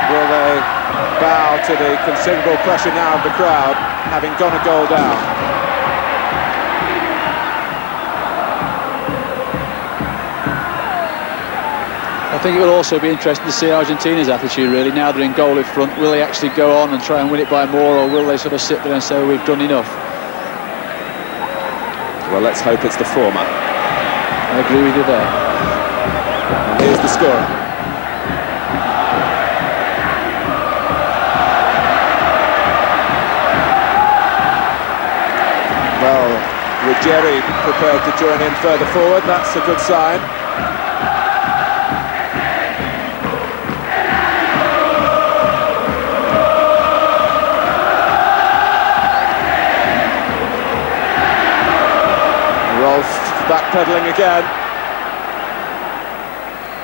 Will they bow to the considerable pressure now of the crowd, having gone a goal down? I think it will also be interesting to see Argentina's attitude, really. Now they're in goal in front, will they actually go on and try and win it by more, or will they sort of sit there and say, well, we've done enough? Well, let's hope it's the former. I agree with you there. And here's the scorer. Well, Ruggeri prepared to join in further forward. That's a good sign. Backpedaling again,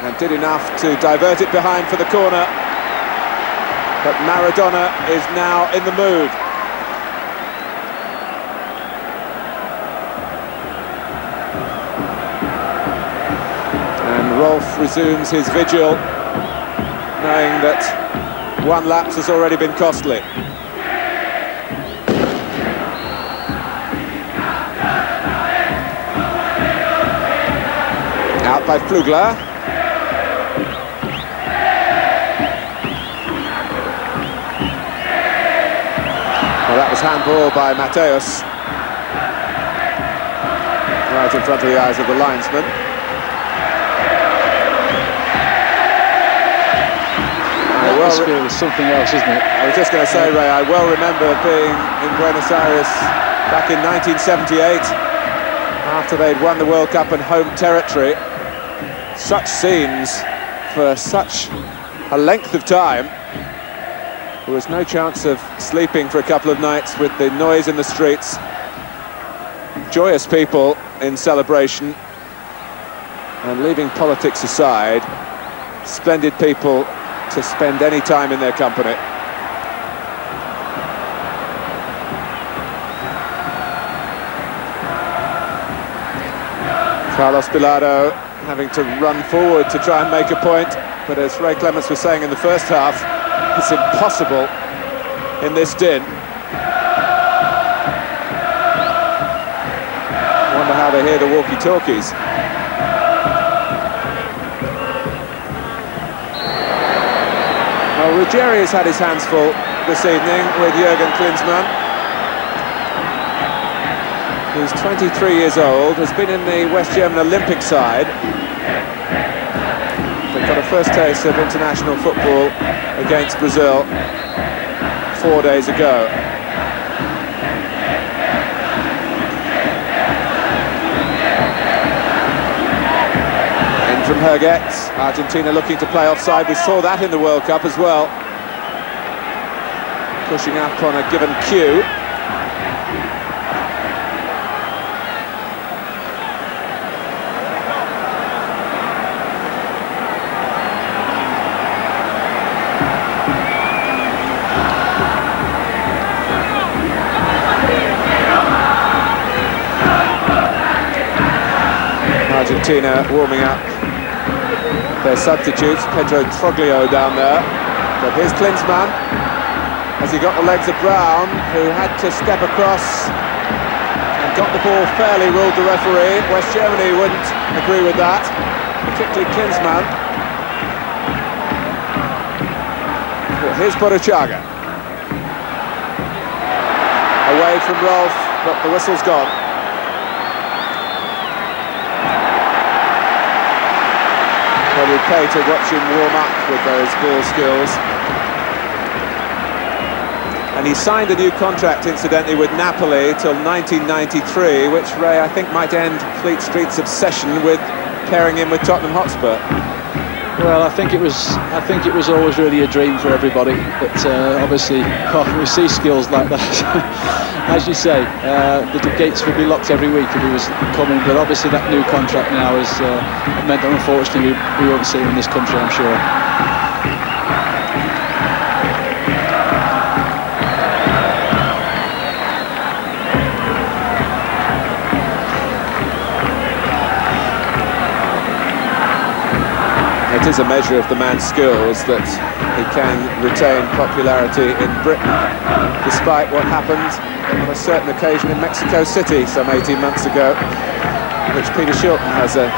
and did enough to divert it behind for the corner, but Maradona is now in the mood. And Rolf resumes his vigil, knowing that one lapse has already been costly. Out by Flugler. Well, that was handball by Matthäus, right in front of the eyes of the linesman. That atmosphere was something else, isn't it? I was just going to say, Ray, I well remember being in Buenos Aires back in 1978, after they'd won the World Cup in home territory. Such scenes for such a length of time. There was no chance of sleeping for a couple of nights with the noise in the streets. Joyous people in celebration. And leaving politics aside, splendid people to spend any time in their company. Carlos Bilardo having to run forward to try and make a point, but as Ray Clements was saying in the first half, it's impossible in this din. I wonder how they hear the walkie-talkies. Well, Ruggeri has had his hands full this evening with Jürgen Klinsmann, who's 23 years old, has been in the West German Olympic side. They got a first taste of international football against Brazil 4 days ago. In from Jorge, Argentina looking to play offside. We saw that in the World Cup as well. Pushing up on a given cue. Argentina warming up their substitutes. Pedro Troglio down there. But here's Klinsmann, as he got the legs of Brown, who had to step across and got the ball fairly, ruled the referee. West Germany wouldn't agree with that, particularly Klinsmann. Well, here's Burruchaga. Away from Rolf, but the whistle's gone. Well, we pay to watch him warm up with those ball skills. And he signed a new contract, incidentally, with Napoli till 1993, which, Ray, I think might end Fleet Street's obsession with pairing him with Tottenham Hotspur. Well, I think it was always really a dream for everybody, but obviously, we see skills like that. As you say, the gates would be locked every week if he was coming, but obviously that new contract now has meant that unfortunately we won't see him in this country, I'm sure. It is a measure of the man's skills that he can retain popularity in Britain, despite what happened on a certain occasion in Mexico City some 18 months ago, which Peter Shilton has a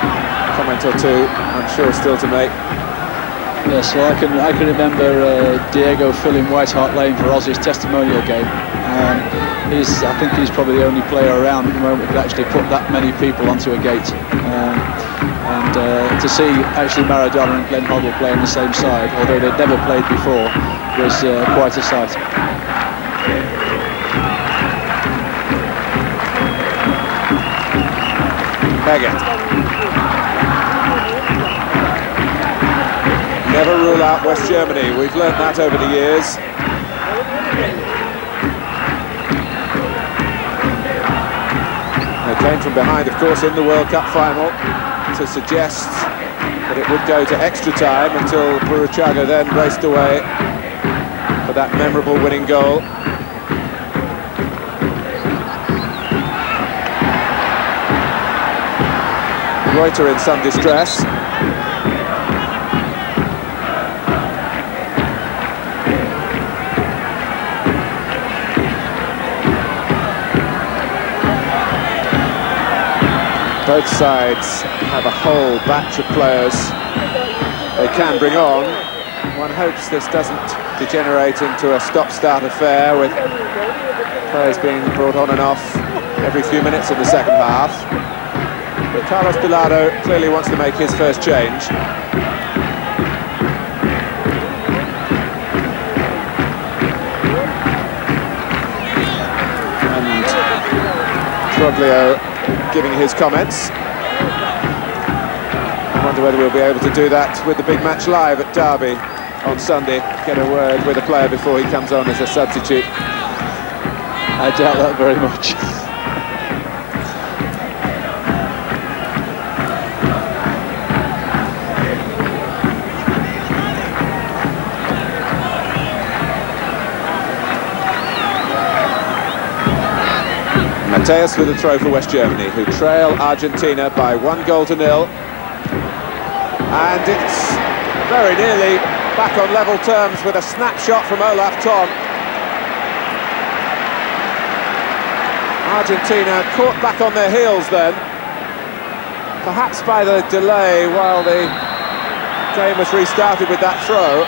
comment or two, I'm sure, still to make. Yes, well, I can remember Diego filling White Hart Lane for Ozzy's testimonial game. I think he's probably the only player around at the moment who could actually put that many people onto a gate. And to see actually Maradona and Glenn Hoddle play on the same side, although they'd never played before, was quite a sight. Baggett. Never rule out West Germany. We've learnt that over the years. They came from behind, of course, in the World Cup final to suggest that it would go to extra time until Burruchaga then raced away for that memorable winning goal. Reuter in some distress. Both sides have a whole batch of players they can bring on. One hopes this doesn't degenerate into a stop-start affair with players being brought on and off every few minutes in the second half. But Carlos Bilardo clearly wants to make his first change. And Troglio giving his comments. I wonder whether we'll be able to do that with the big match live at Derby on Sunday. Get a word with a player before he comes on as a substitute. I doubt that very much. Matthäus with a throw for West Germany, who trail Argentina by 1-0. And it's very nearly back on level terms with a snapshot from Olaf Thon. Argentina caught back on their heels then, perhaps by the delay while the game was restarted with that throw.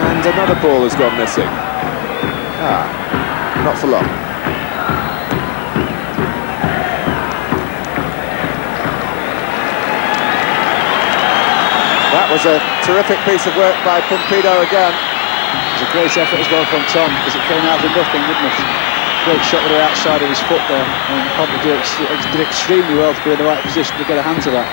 And another ball has gone missing. Not for long. That was a terrific piece of work by Pumpido again. It was a great effort as well from Tom, because it came out of nothing, didn't it? Great shot with the outside of his foot there, and Pumpido did extremely well to be in the right position to get a hand to that.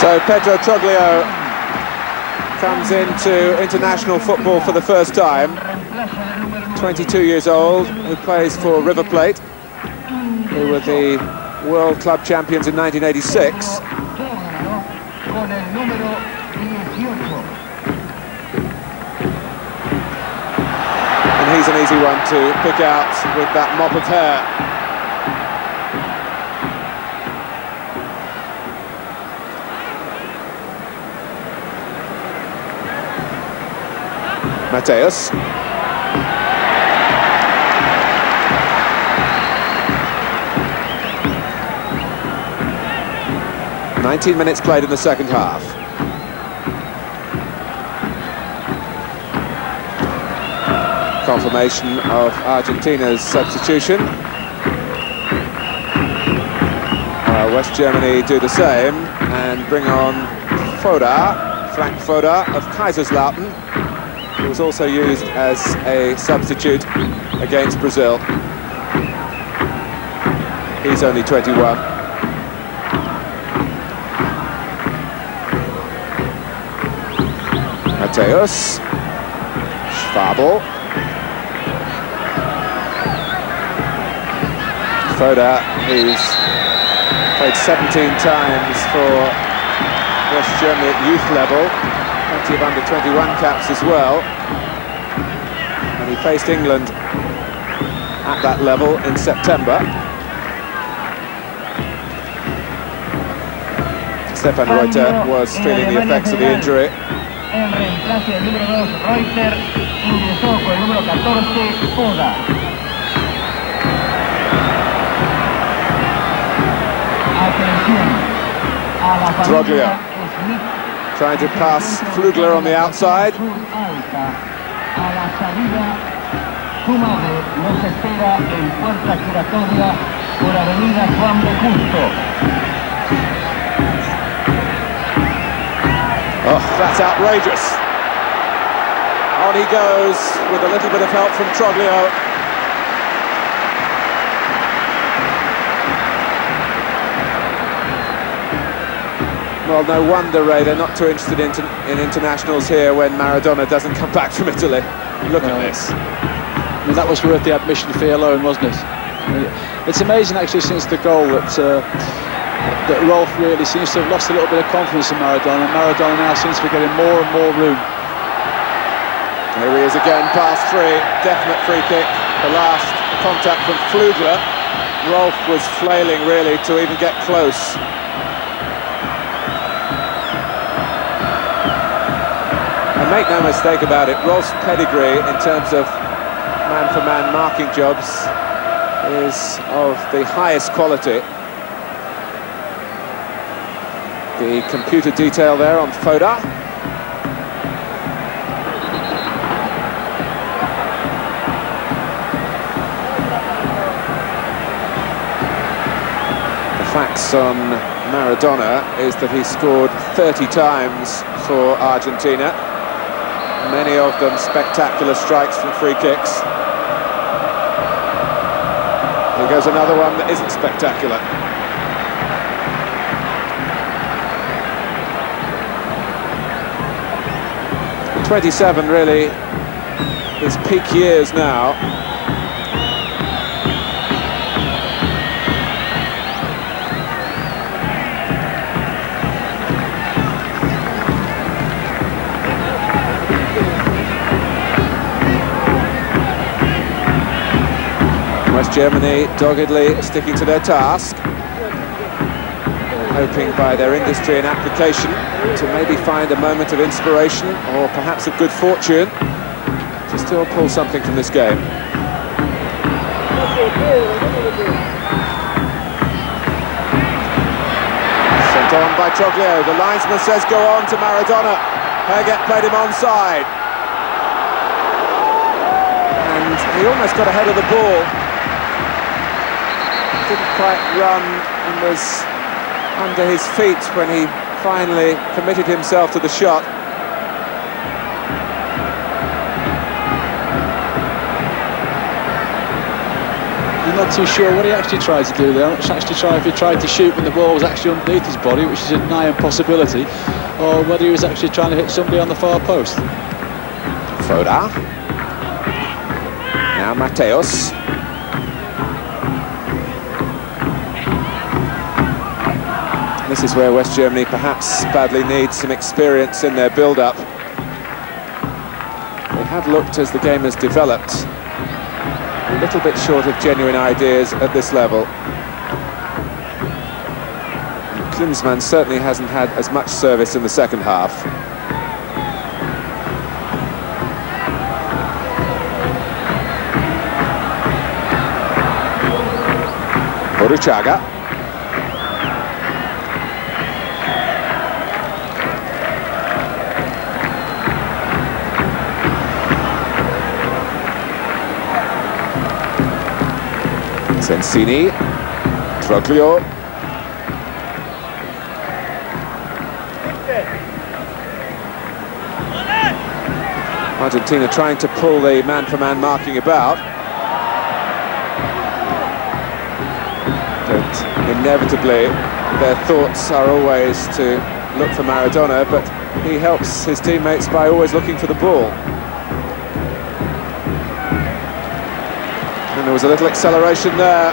So Pedro Troglio comes into international football for the first time. 22 years old, who plays for River Plate, who were the World Club Champions in 1986. And he's an easy one to pick out with that mop of hair. Matthäus. "19 minutes played in the second half. Confirmation of Argentina's substitution. West Germany do the same and bring on Frank Foda of Kaiserslautern, who was also used as a substitute against Brazil. He's only 21. Matthäus, Fabbri, Foda, who's played 17 times for West Germany at youth level, plenty of under-21 caps as well, and he faced England at that level in September. Stefan Reuter was feeling the effects of the injury. En reemplazo del número 2, Reuter, ingresó con el número 14, Foda. Troglio trying to pass Flugler on the outside. Su madre nos espera en puerta giratoria por Avenida Juan de Justo. Oh, that's outrageous. On he goes with a little bit of help from Troglio. Well, no wonder, Ray, they're not too interested in internationals here when Maradona doesn't come back from Italy. Look at this. I mean, that was worth the admission fee alone, wasn't it? It's amazing, actually, since the goal that Rolf really seems to have lost a little bit of confidence in Maradona. Maradona now seems to be getting more and more room. Here he is again, pass three, definite free kick. The last contact from Flugler. Rolf was flailing, really, to even get close. And make no mistake about it, Rolf's pedigree in terms of man-for-man marking jobs is of the highest quality. The computer detail there on Foda. The facts on Maradona is that he scored 30 times for Argentina. Many of them spectacular strikes from free kicks. Here goes another one that isn't spectacular. '27 really his peak years now. West Germany doggedly sticking to their task, hoping by their industry and application to maybe find a moment of inspiration or perhaps of good fortune to still pull something from this game. Sent on by Troglio. The linesman says go on to Maradona. Herget played him onside. And he almost got ahead of the ball. Didn't quite run and was under his feet when he finally committed himself to the shot. I'm not too sure what he actually tried to do there. I'm not actually sure if he tried to shoot when the ball was actually underneath his body, which is a nigh impossibility. or whether he was actually trying to hit somebody on the far post. Foda. Now Matthäus. This is where West Germany perhaps badly needs some experience in their build-up. They have looked, as the game has developed, a little bit short of genuine ideas at this level. And Klinsmann certainly hasn't had as much service in the second half. Burruchaga. Sensini, Troglio. Argentina trying to pull the man-for-man marking about. But inevitably, their thoughts are always to look for Maradona, but he helps his teammates by always looking for the ball. And there was a little acceleration there,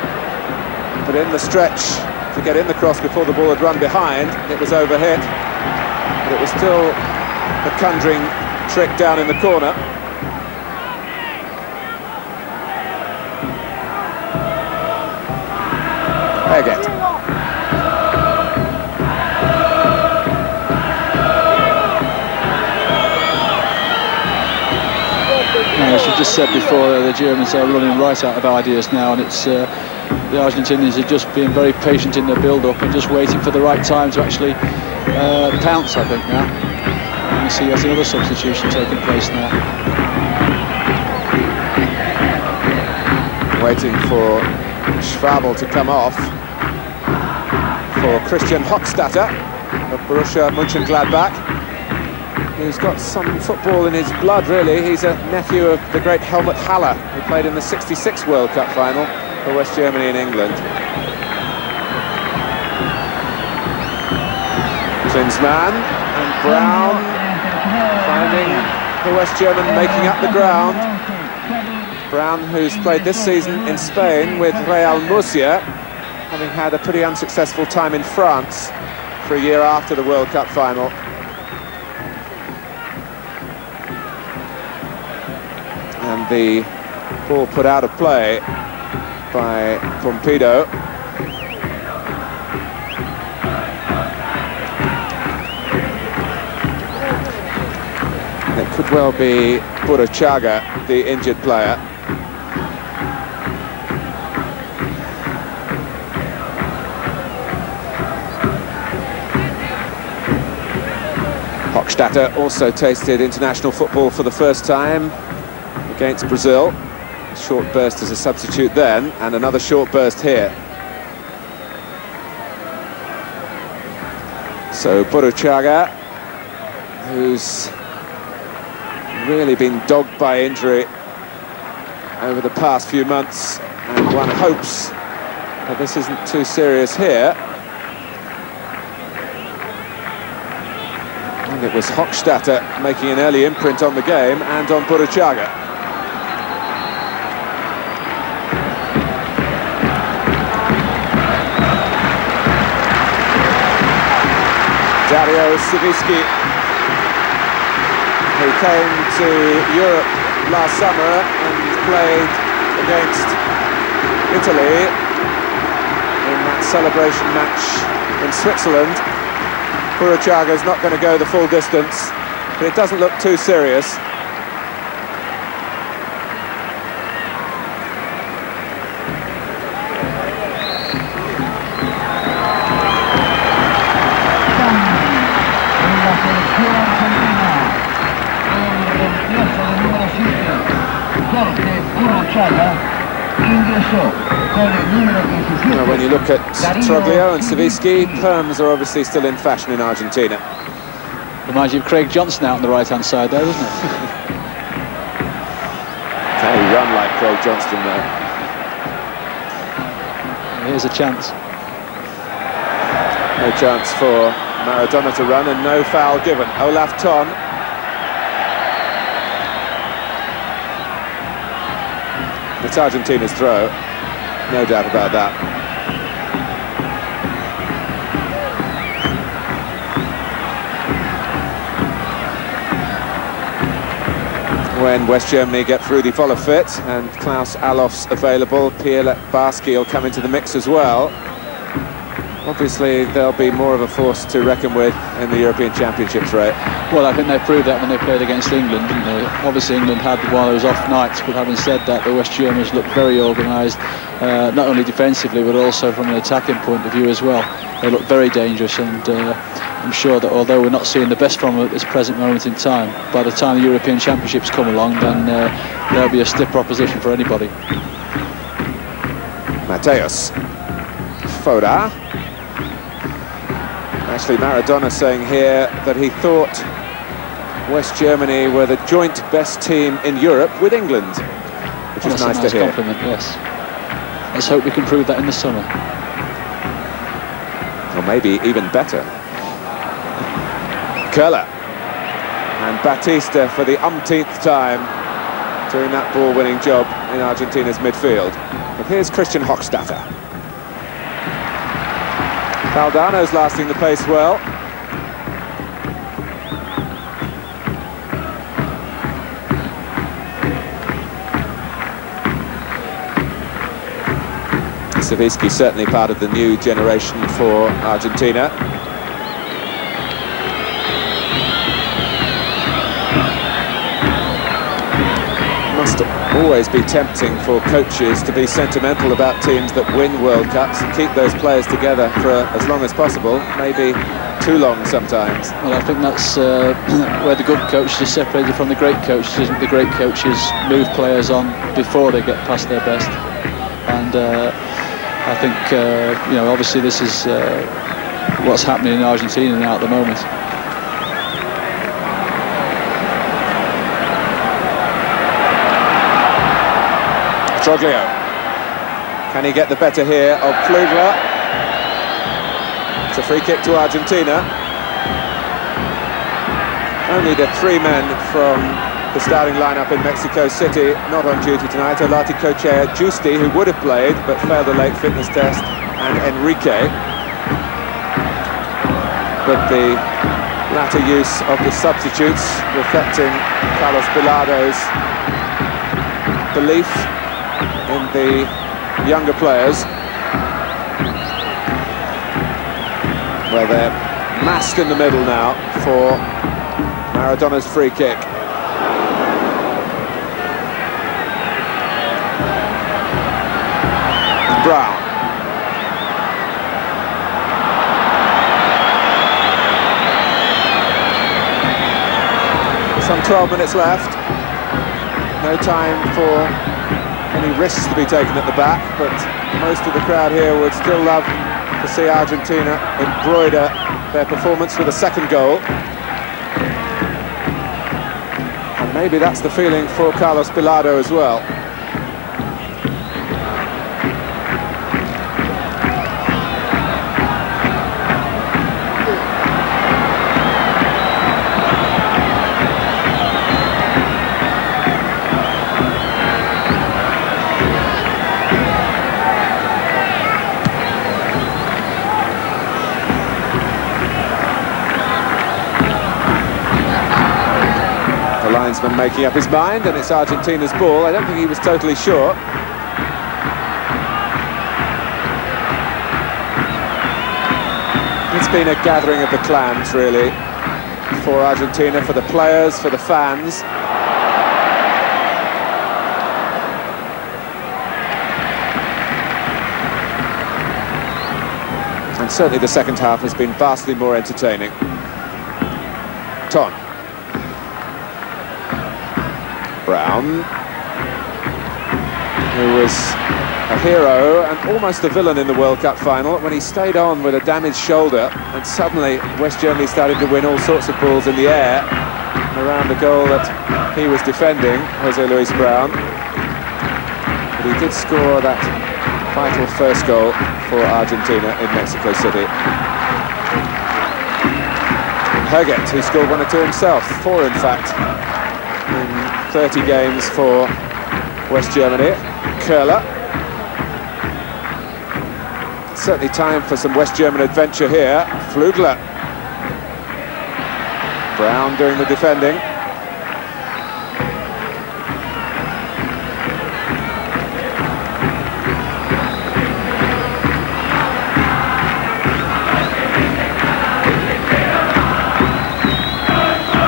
but in the stretch to get in the cross before the ball had run behind, it was overhit. But it was still a conjuring trick down in the corner. Again. As you just said before, the Germans are running right out of ideas now, and it's the Argentinians are just being very patient in their build-up and just waiting for the right time to actually pounce, I think, now. And you see there's another substitution taking place now. Waiting for Fabbri to come off for Christian Hochstatter of Borussia Mönchengladbach, who's got some football in his blood, really. He's a nephew of the great Helmut Haller, who played in the '66 World Cup final for West Germany and England. Klinsmann and Brown finding the West German making up the ground. Brown, who's played this season in Spain with Real Murcia, having had a pretty unsuccessful time in France for a year after the World Cup final. And the ball put out of play by Pumpido. And it could well be Burruchaga, the injured player. Hochstatter also tasted international football for the first time against Brazil. Short burst as a substitute then, and another short burst here. So Burruchaga, who's really been dogged by injury over the past few months, and one hopes that this isn't too serious here. And it was Hochstatter making an early imprint on the game and on Burruchaga. Sensini, who came to Europe last summer and played against Italy in that celebration match in Switzerland. Burruchaga's not going to go the full distance, but it doesn't look too serious. Well, when you look at Troglio and Sensini, perms are obviously still in fashion in Argentina. Reminds you of Craig Johnson out on the right-hand side there, doesn't it? Can he run like Craig Johnston though? Here's a chance. No chance for Maradona to run and no foul given. Olaf Thon. It's Argentina's throw, no doubt about that. When West Germany get Rudi Voller fit and Klaus Allof's available, Pierre Barski will come into the mix as well. Obviously, they'll be more of a force to reckon with in the European Championships, right? Well, I think they proved that when they played against England, didn't they? Obviously, England had one of those off nights, but having said that, the West Germans looked very organised, not only defensively, but also from an attacking point of view as well. They looked very dangerous, and I'm sure that although we're not seeing the best from them at this present moment in time, by the time the European Championships come along, then there'll be a stiff proposition for anybody. Matthäus. Foda. Actually, Maradona saying here that he thought West Germany were the joint best team in Europe with England, which is nice to hear. Compliment, yes. Let's hope we can prove that in the summer. Or maybe even better. Köhler. And Batista for the umpteenth time doing that ball-winning job in Argentina's midfield. But here's Christian Hochstatter. Valdano's lasting the pace well. Savitsky certainly part of the new generation for Argentina. Must always be tempting for coaches to be sentimental about teams that win World Cups and keep those players together for as long as possible, maybe too long sometimes. Well, I think that's where the good coaches are separated from the great coaches. The great coaches move players on before they get past their best, and I think you know, obviously this is what's happening in Argentina now at the moment. Troglio. Can he get the better here of Klugler? It's a free kick to Argentina. Only the three men from the starting lineup in Mexico City not on duty tonight. Olaticochea Giusti, who would have played but failed a late fitness test, and Enrique. But the latter use of the substitutes reflecting Carlos Bilardo's belief in the younger players, where they're massed in the middle now for Maradona's free kick. Brown. Some 12 minutes left. No time for any risks to be taken at the back, but most of the crowd here would still love to see Argentina embroider their performance with a second goal. And maybe that's the feeling for Carlos Bilardo as well. Klinsmann making up his mind, and it's Argentina's ball. I don't think he was totally sure. It's been a gathering of the clans, really, for Argentina, for the players, for the fans. And certainly the second half has been vastly more entertaining. Thon. Brown, who was a hero and almost a villain in the World Cup final when he stayed on with a damaged shoulder, and suddenly West Germany started to win all sorts of balls in the air around the goal that he was defending, José Luis Brown. But he did score that vital first goal for Argentina in Mexico City. Herget, who scored 1 or 2 himself, 4 in fact, in 30 games for West Germany. Köhler. Certainly time for some West German adventure here. Flugler. Brown doing the defending.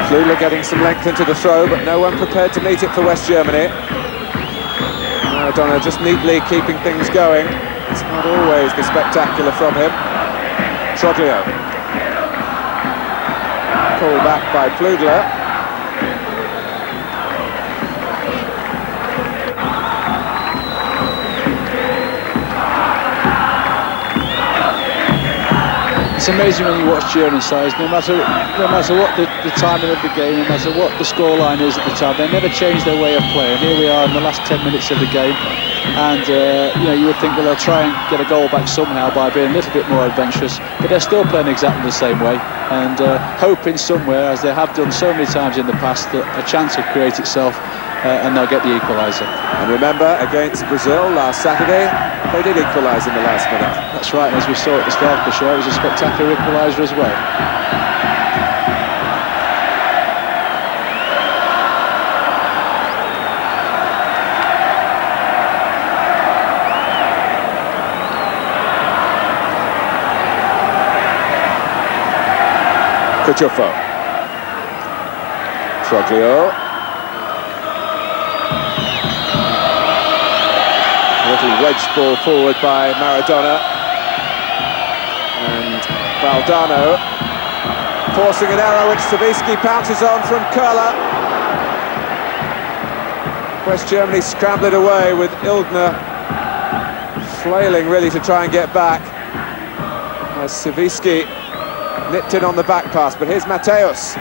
Flugler getting some length into the throw, but no one prepared to meet it for West Germany. Maradona just neatly keeping things going. It's not always the spectacular from him. Troglio. Called back by Flugler. It's amazing when you watch German sides, no matter what the timing of the game, no matter what the scoreline is at the time, they never change their way of play. And here we are in the last 10 minutes of the game, and you know, you would think, well, they'll try and get a goal back somehow by being a little bit more adventurous, but they're still playing exactly the same way, and hoping somewhere, as they have done so many times in the past, that a chance will create itself and they'll get the equaliser. And remember, against Brazil last Saturday, they did equalise in the last minute. That's right, and as we saw at the start of the show, it was a spectacular equaliser as well. Cuciuffo. Troglio. Little wedge ball forward by Maradona. And Valdano forcing an error which Sawicki pounces on from Köhler. West Germany scrambled away with Ildner flailing really to try and get back. As Sawicki nipped in on the back pass, but here's Matthäus.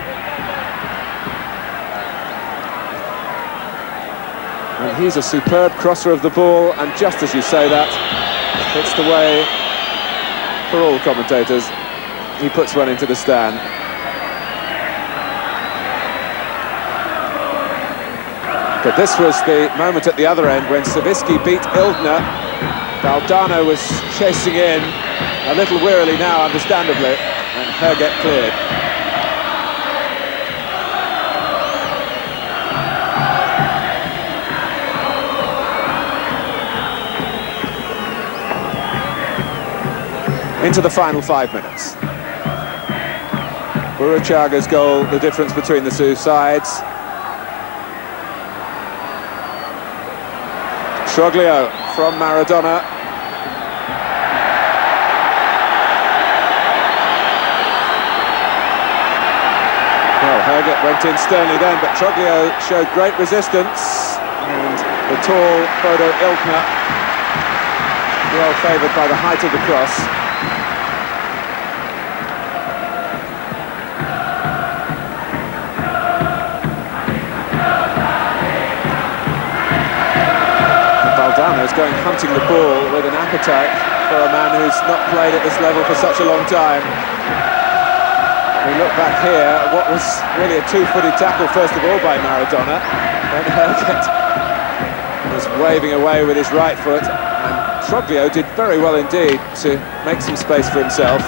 And he's a superb crosser of the ball, and just as you say that, it's the way, for all commentators, he puts one into the stand. But this was the moment at the other end when Sawicki beat Ildner. Valdano was chasing in, a little wearily now, understandably, and Herget cleared. Into the final 5 minutes. Burruchaga's goal, the difference between the two sides. Troglio from Maradona. Well, Herget went in sternly then, but Troglio showed great resistance. And the tall Bodo Illner, well favoured by the height of the cross. Valdano's going hunting the ball with an appetite for a man who's not played at this level for such a long time. We look back here at what was really a two-footed tackle, first of all, by Maradona. Then Herget was waving away with his right foot, and Troglio did very well indeed to make some space for himself.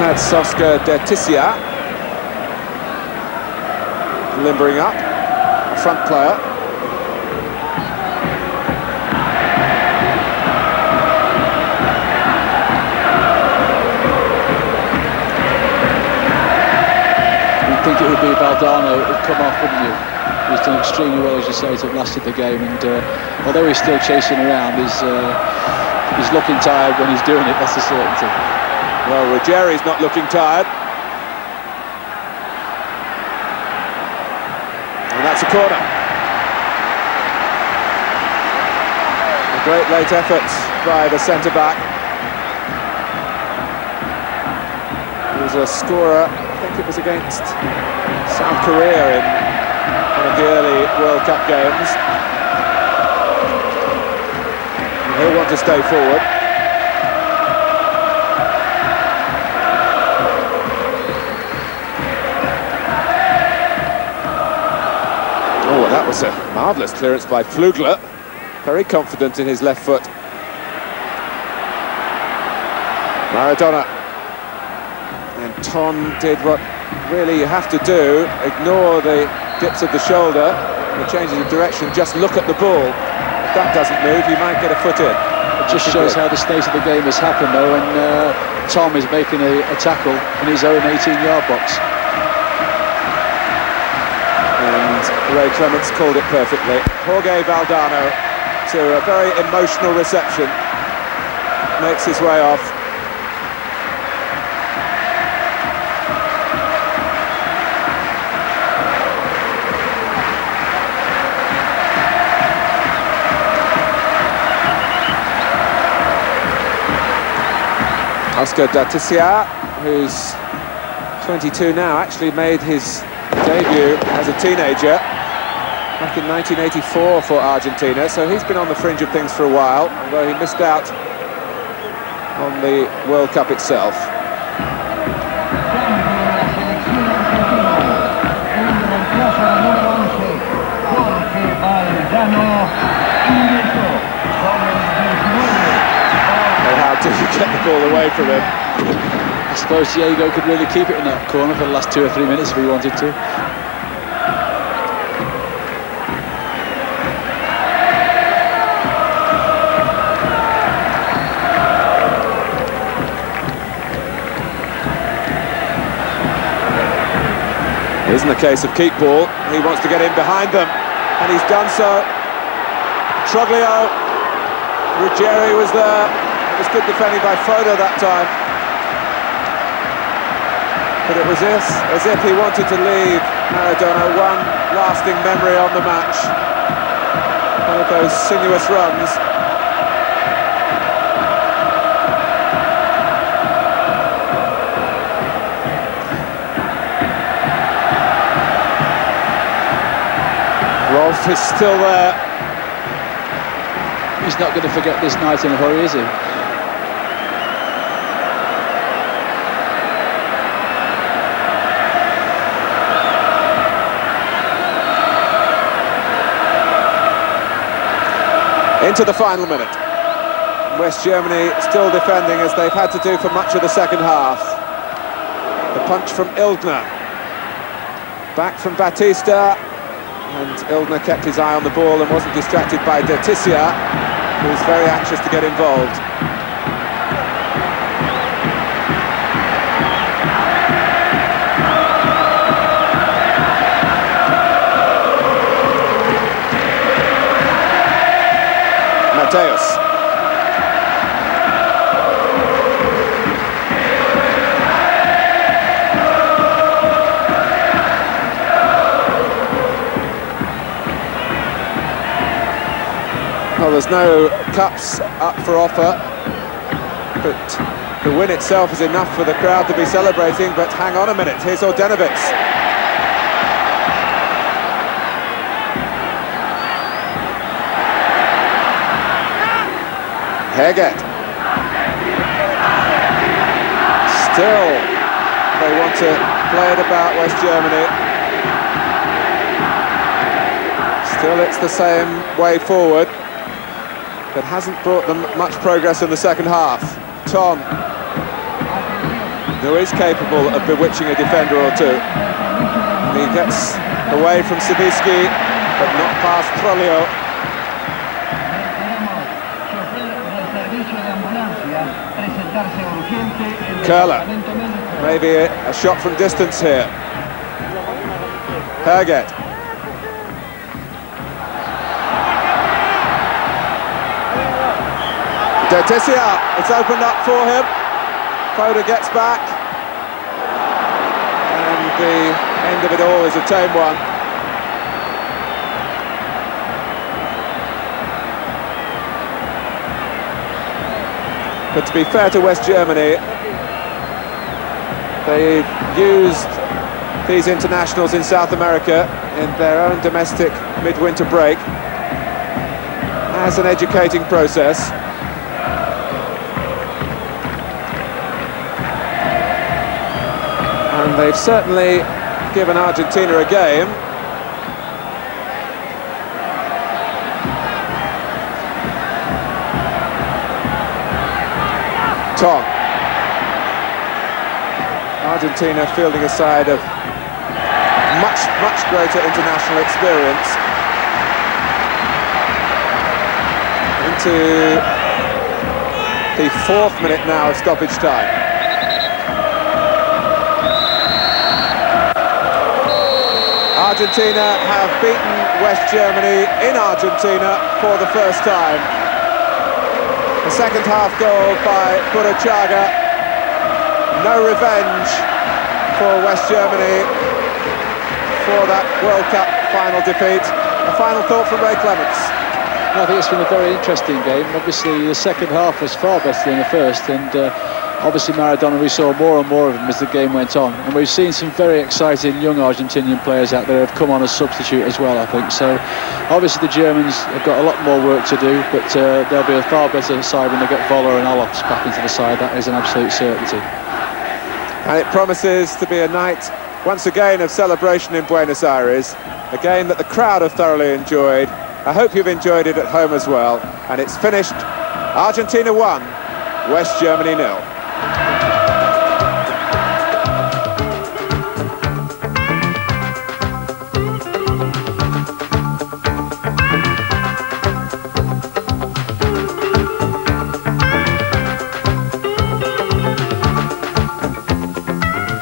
That's Soska Dertisia limbering up, front player. You'd think it would be Valdano that would come off, wouldn't you? He's done extremely well, as you say, to have lasted the game, and although he's still chasing around, he's looking tired when he's doing it, that's a certainty. Well, Ruggeri's not looking tired. And that's a corner. A great late effort by the centre-back. He was a scorer, I think it was against South Korea in one of the early World Cup games. He'll want to stay forward. Oh, that was a marvellous clearance by Flugler. Very confident in his left foot. Maradona. And Ton did what really you have to do. Ignore the dips of the shoulder, the changes of direction, just look at the ball. If that doesn't move, you might get a foot in. It just shows how the state of the game has happened, though, and Tom is making a tackle in his own 18-yard box. And Ray Clements called it perfectly. Jorge Valdano, to a very emotional reception, makes his way off. Oscar Batista, who's 22 now, actually made his debut as a teenager back in 1984 for Argentina, so he's been on the fringe of things for a while, although he missed out on the World Cup itself. Do you get the ball away from him? I suppose Diego could really keep it in that corner for the last 2 or 3 minutes if he wanted to. It isn't a case of keep ball. He wants to get in behind them, and he's done so. Troglio, Ruggeri was there. It was good defending by Foda that time, but it was as if he wanted to leave Maradona one lasting memory on the match. One of those sinuous runs. Rolf is still there. He's not going to forget this night in a hurry, is he? Into the final minute. West Germany still defending as they've had to do for much of the second half. The punch from Ildner. Back from Batista. And Ildner kept his eye on the ball and wasn't distracted by Batista, who's very anxious to get involved. Matthäus. Well, there's no cups up for offer, but the win itself is enough for the crowd to be celebrating. But hang on a minute, here's Ordenovitz. Herget. Still, they want to play it about West Germany. Still, it's the same way forward, but hasn't brought them much progress in the second half. Ton, who is capable of bewitching a defender or two. He gets away from Sibisky, but not past Troglio. Köhler, maybe a shot from distance here. Herget. Batista, it's opened up for him. Foda gets back. And the end of it all is a tame one. But to be fair to West Germany, they've used these internationals in South America in their own domestic midwinter break as an educating process. And they've certainly given Argentina a game. Tom. Argentina fielding a side of much greater international experience. Into the 4th minute now of stoppage time. Argentina have beaten West Germany in Argentina for the first time. The second half goal by Burruchaga. No revenge for West Germany for that World Cup final defeat. A final thought from Ray Clements. I think it's been a very interesting game. Obviously, the second half was far better than the first, and obviously Maradona, we saw more and more of him as the game went on. And we've seen some very exciting young Argentinian players out there who have come on as substitute as well, I think. So, obviously the Germans have got a lot more work to do, but they'll be a far better side when they get Voller and Alofs back into the side. That is an absolute certainty. And it promises to be a night, once again, of celebration in Buenos Aires. A game that the crowd have thoroughly enjoyed. I hope you've enjoyed it at home as well. And it's finished. Argentina 1, West Germany 0.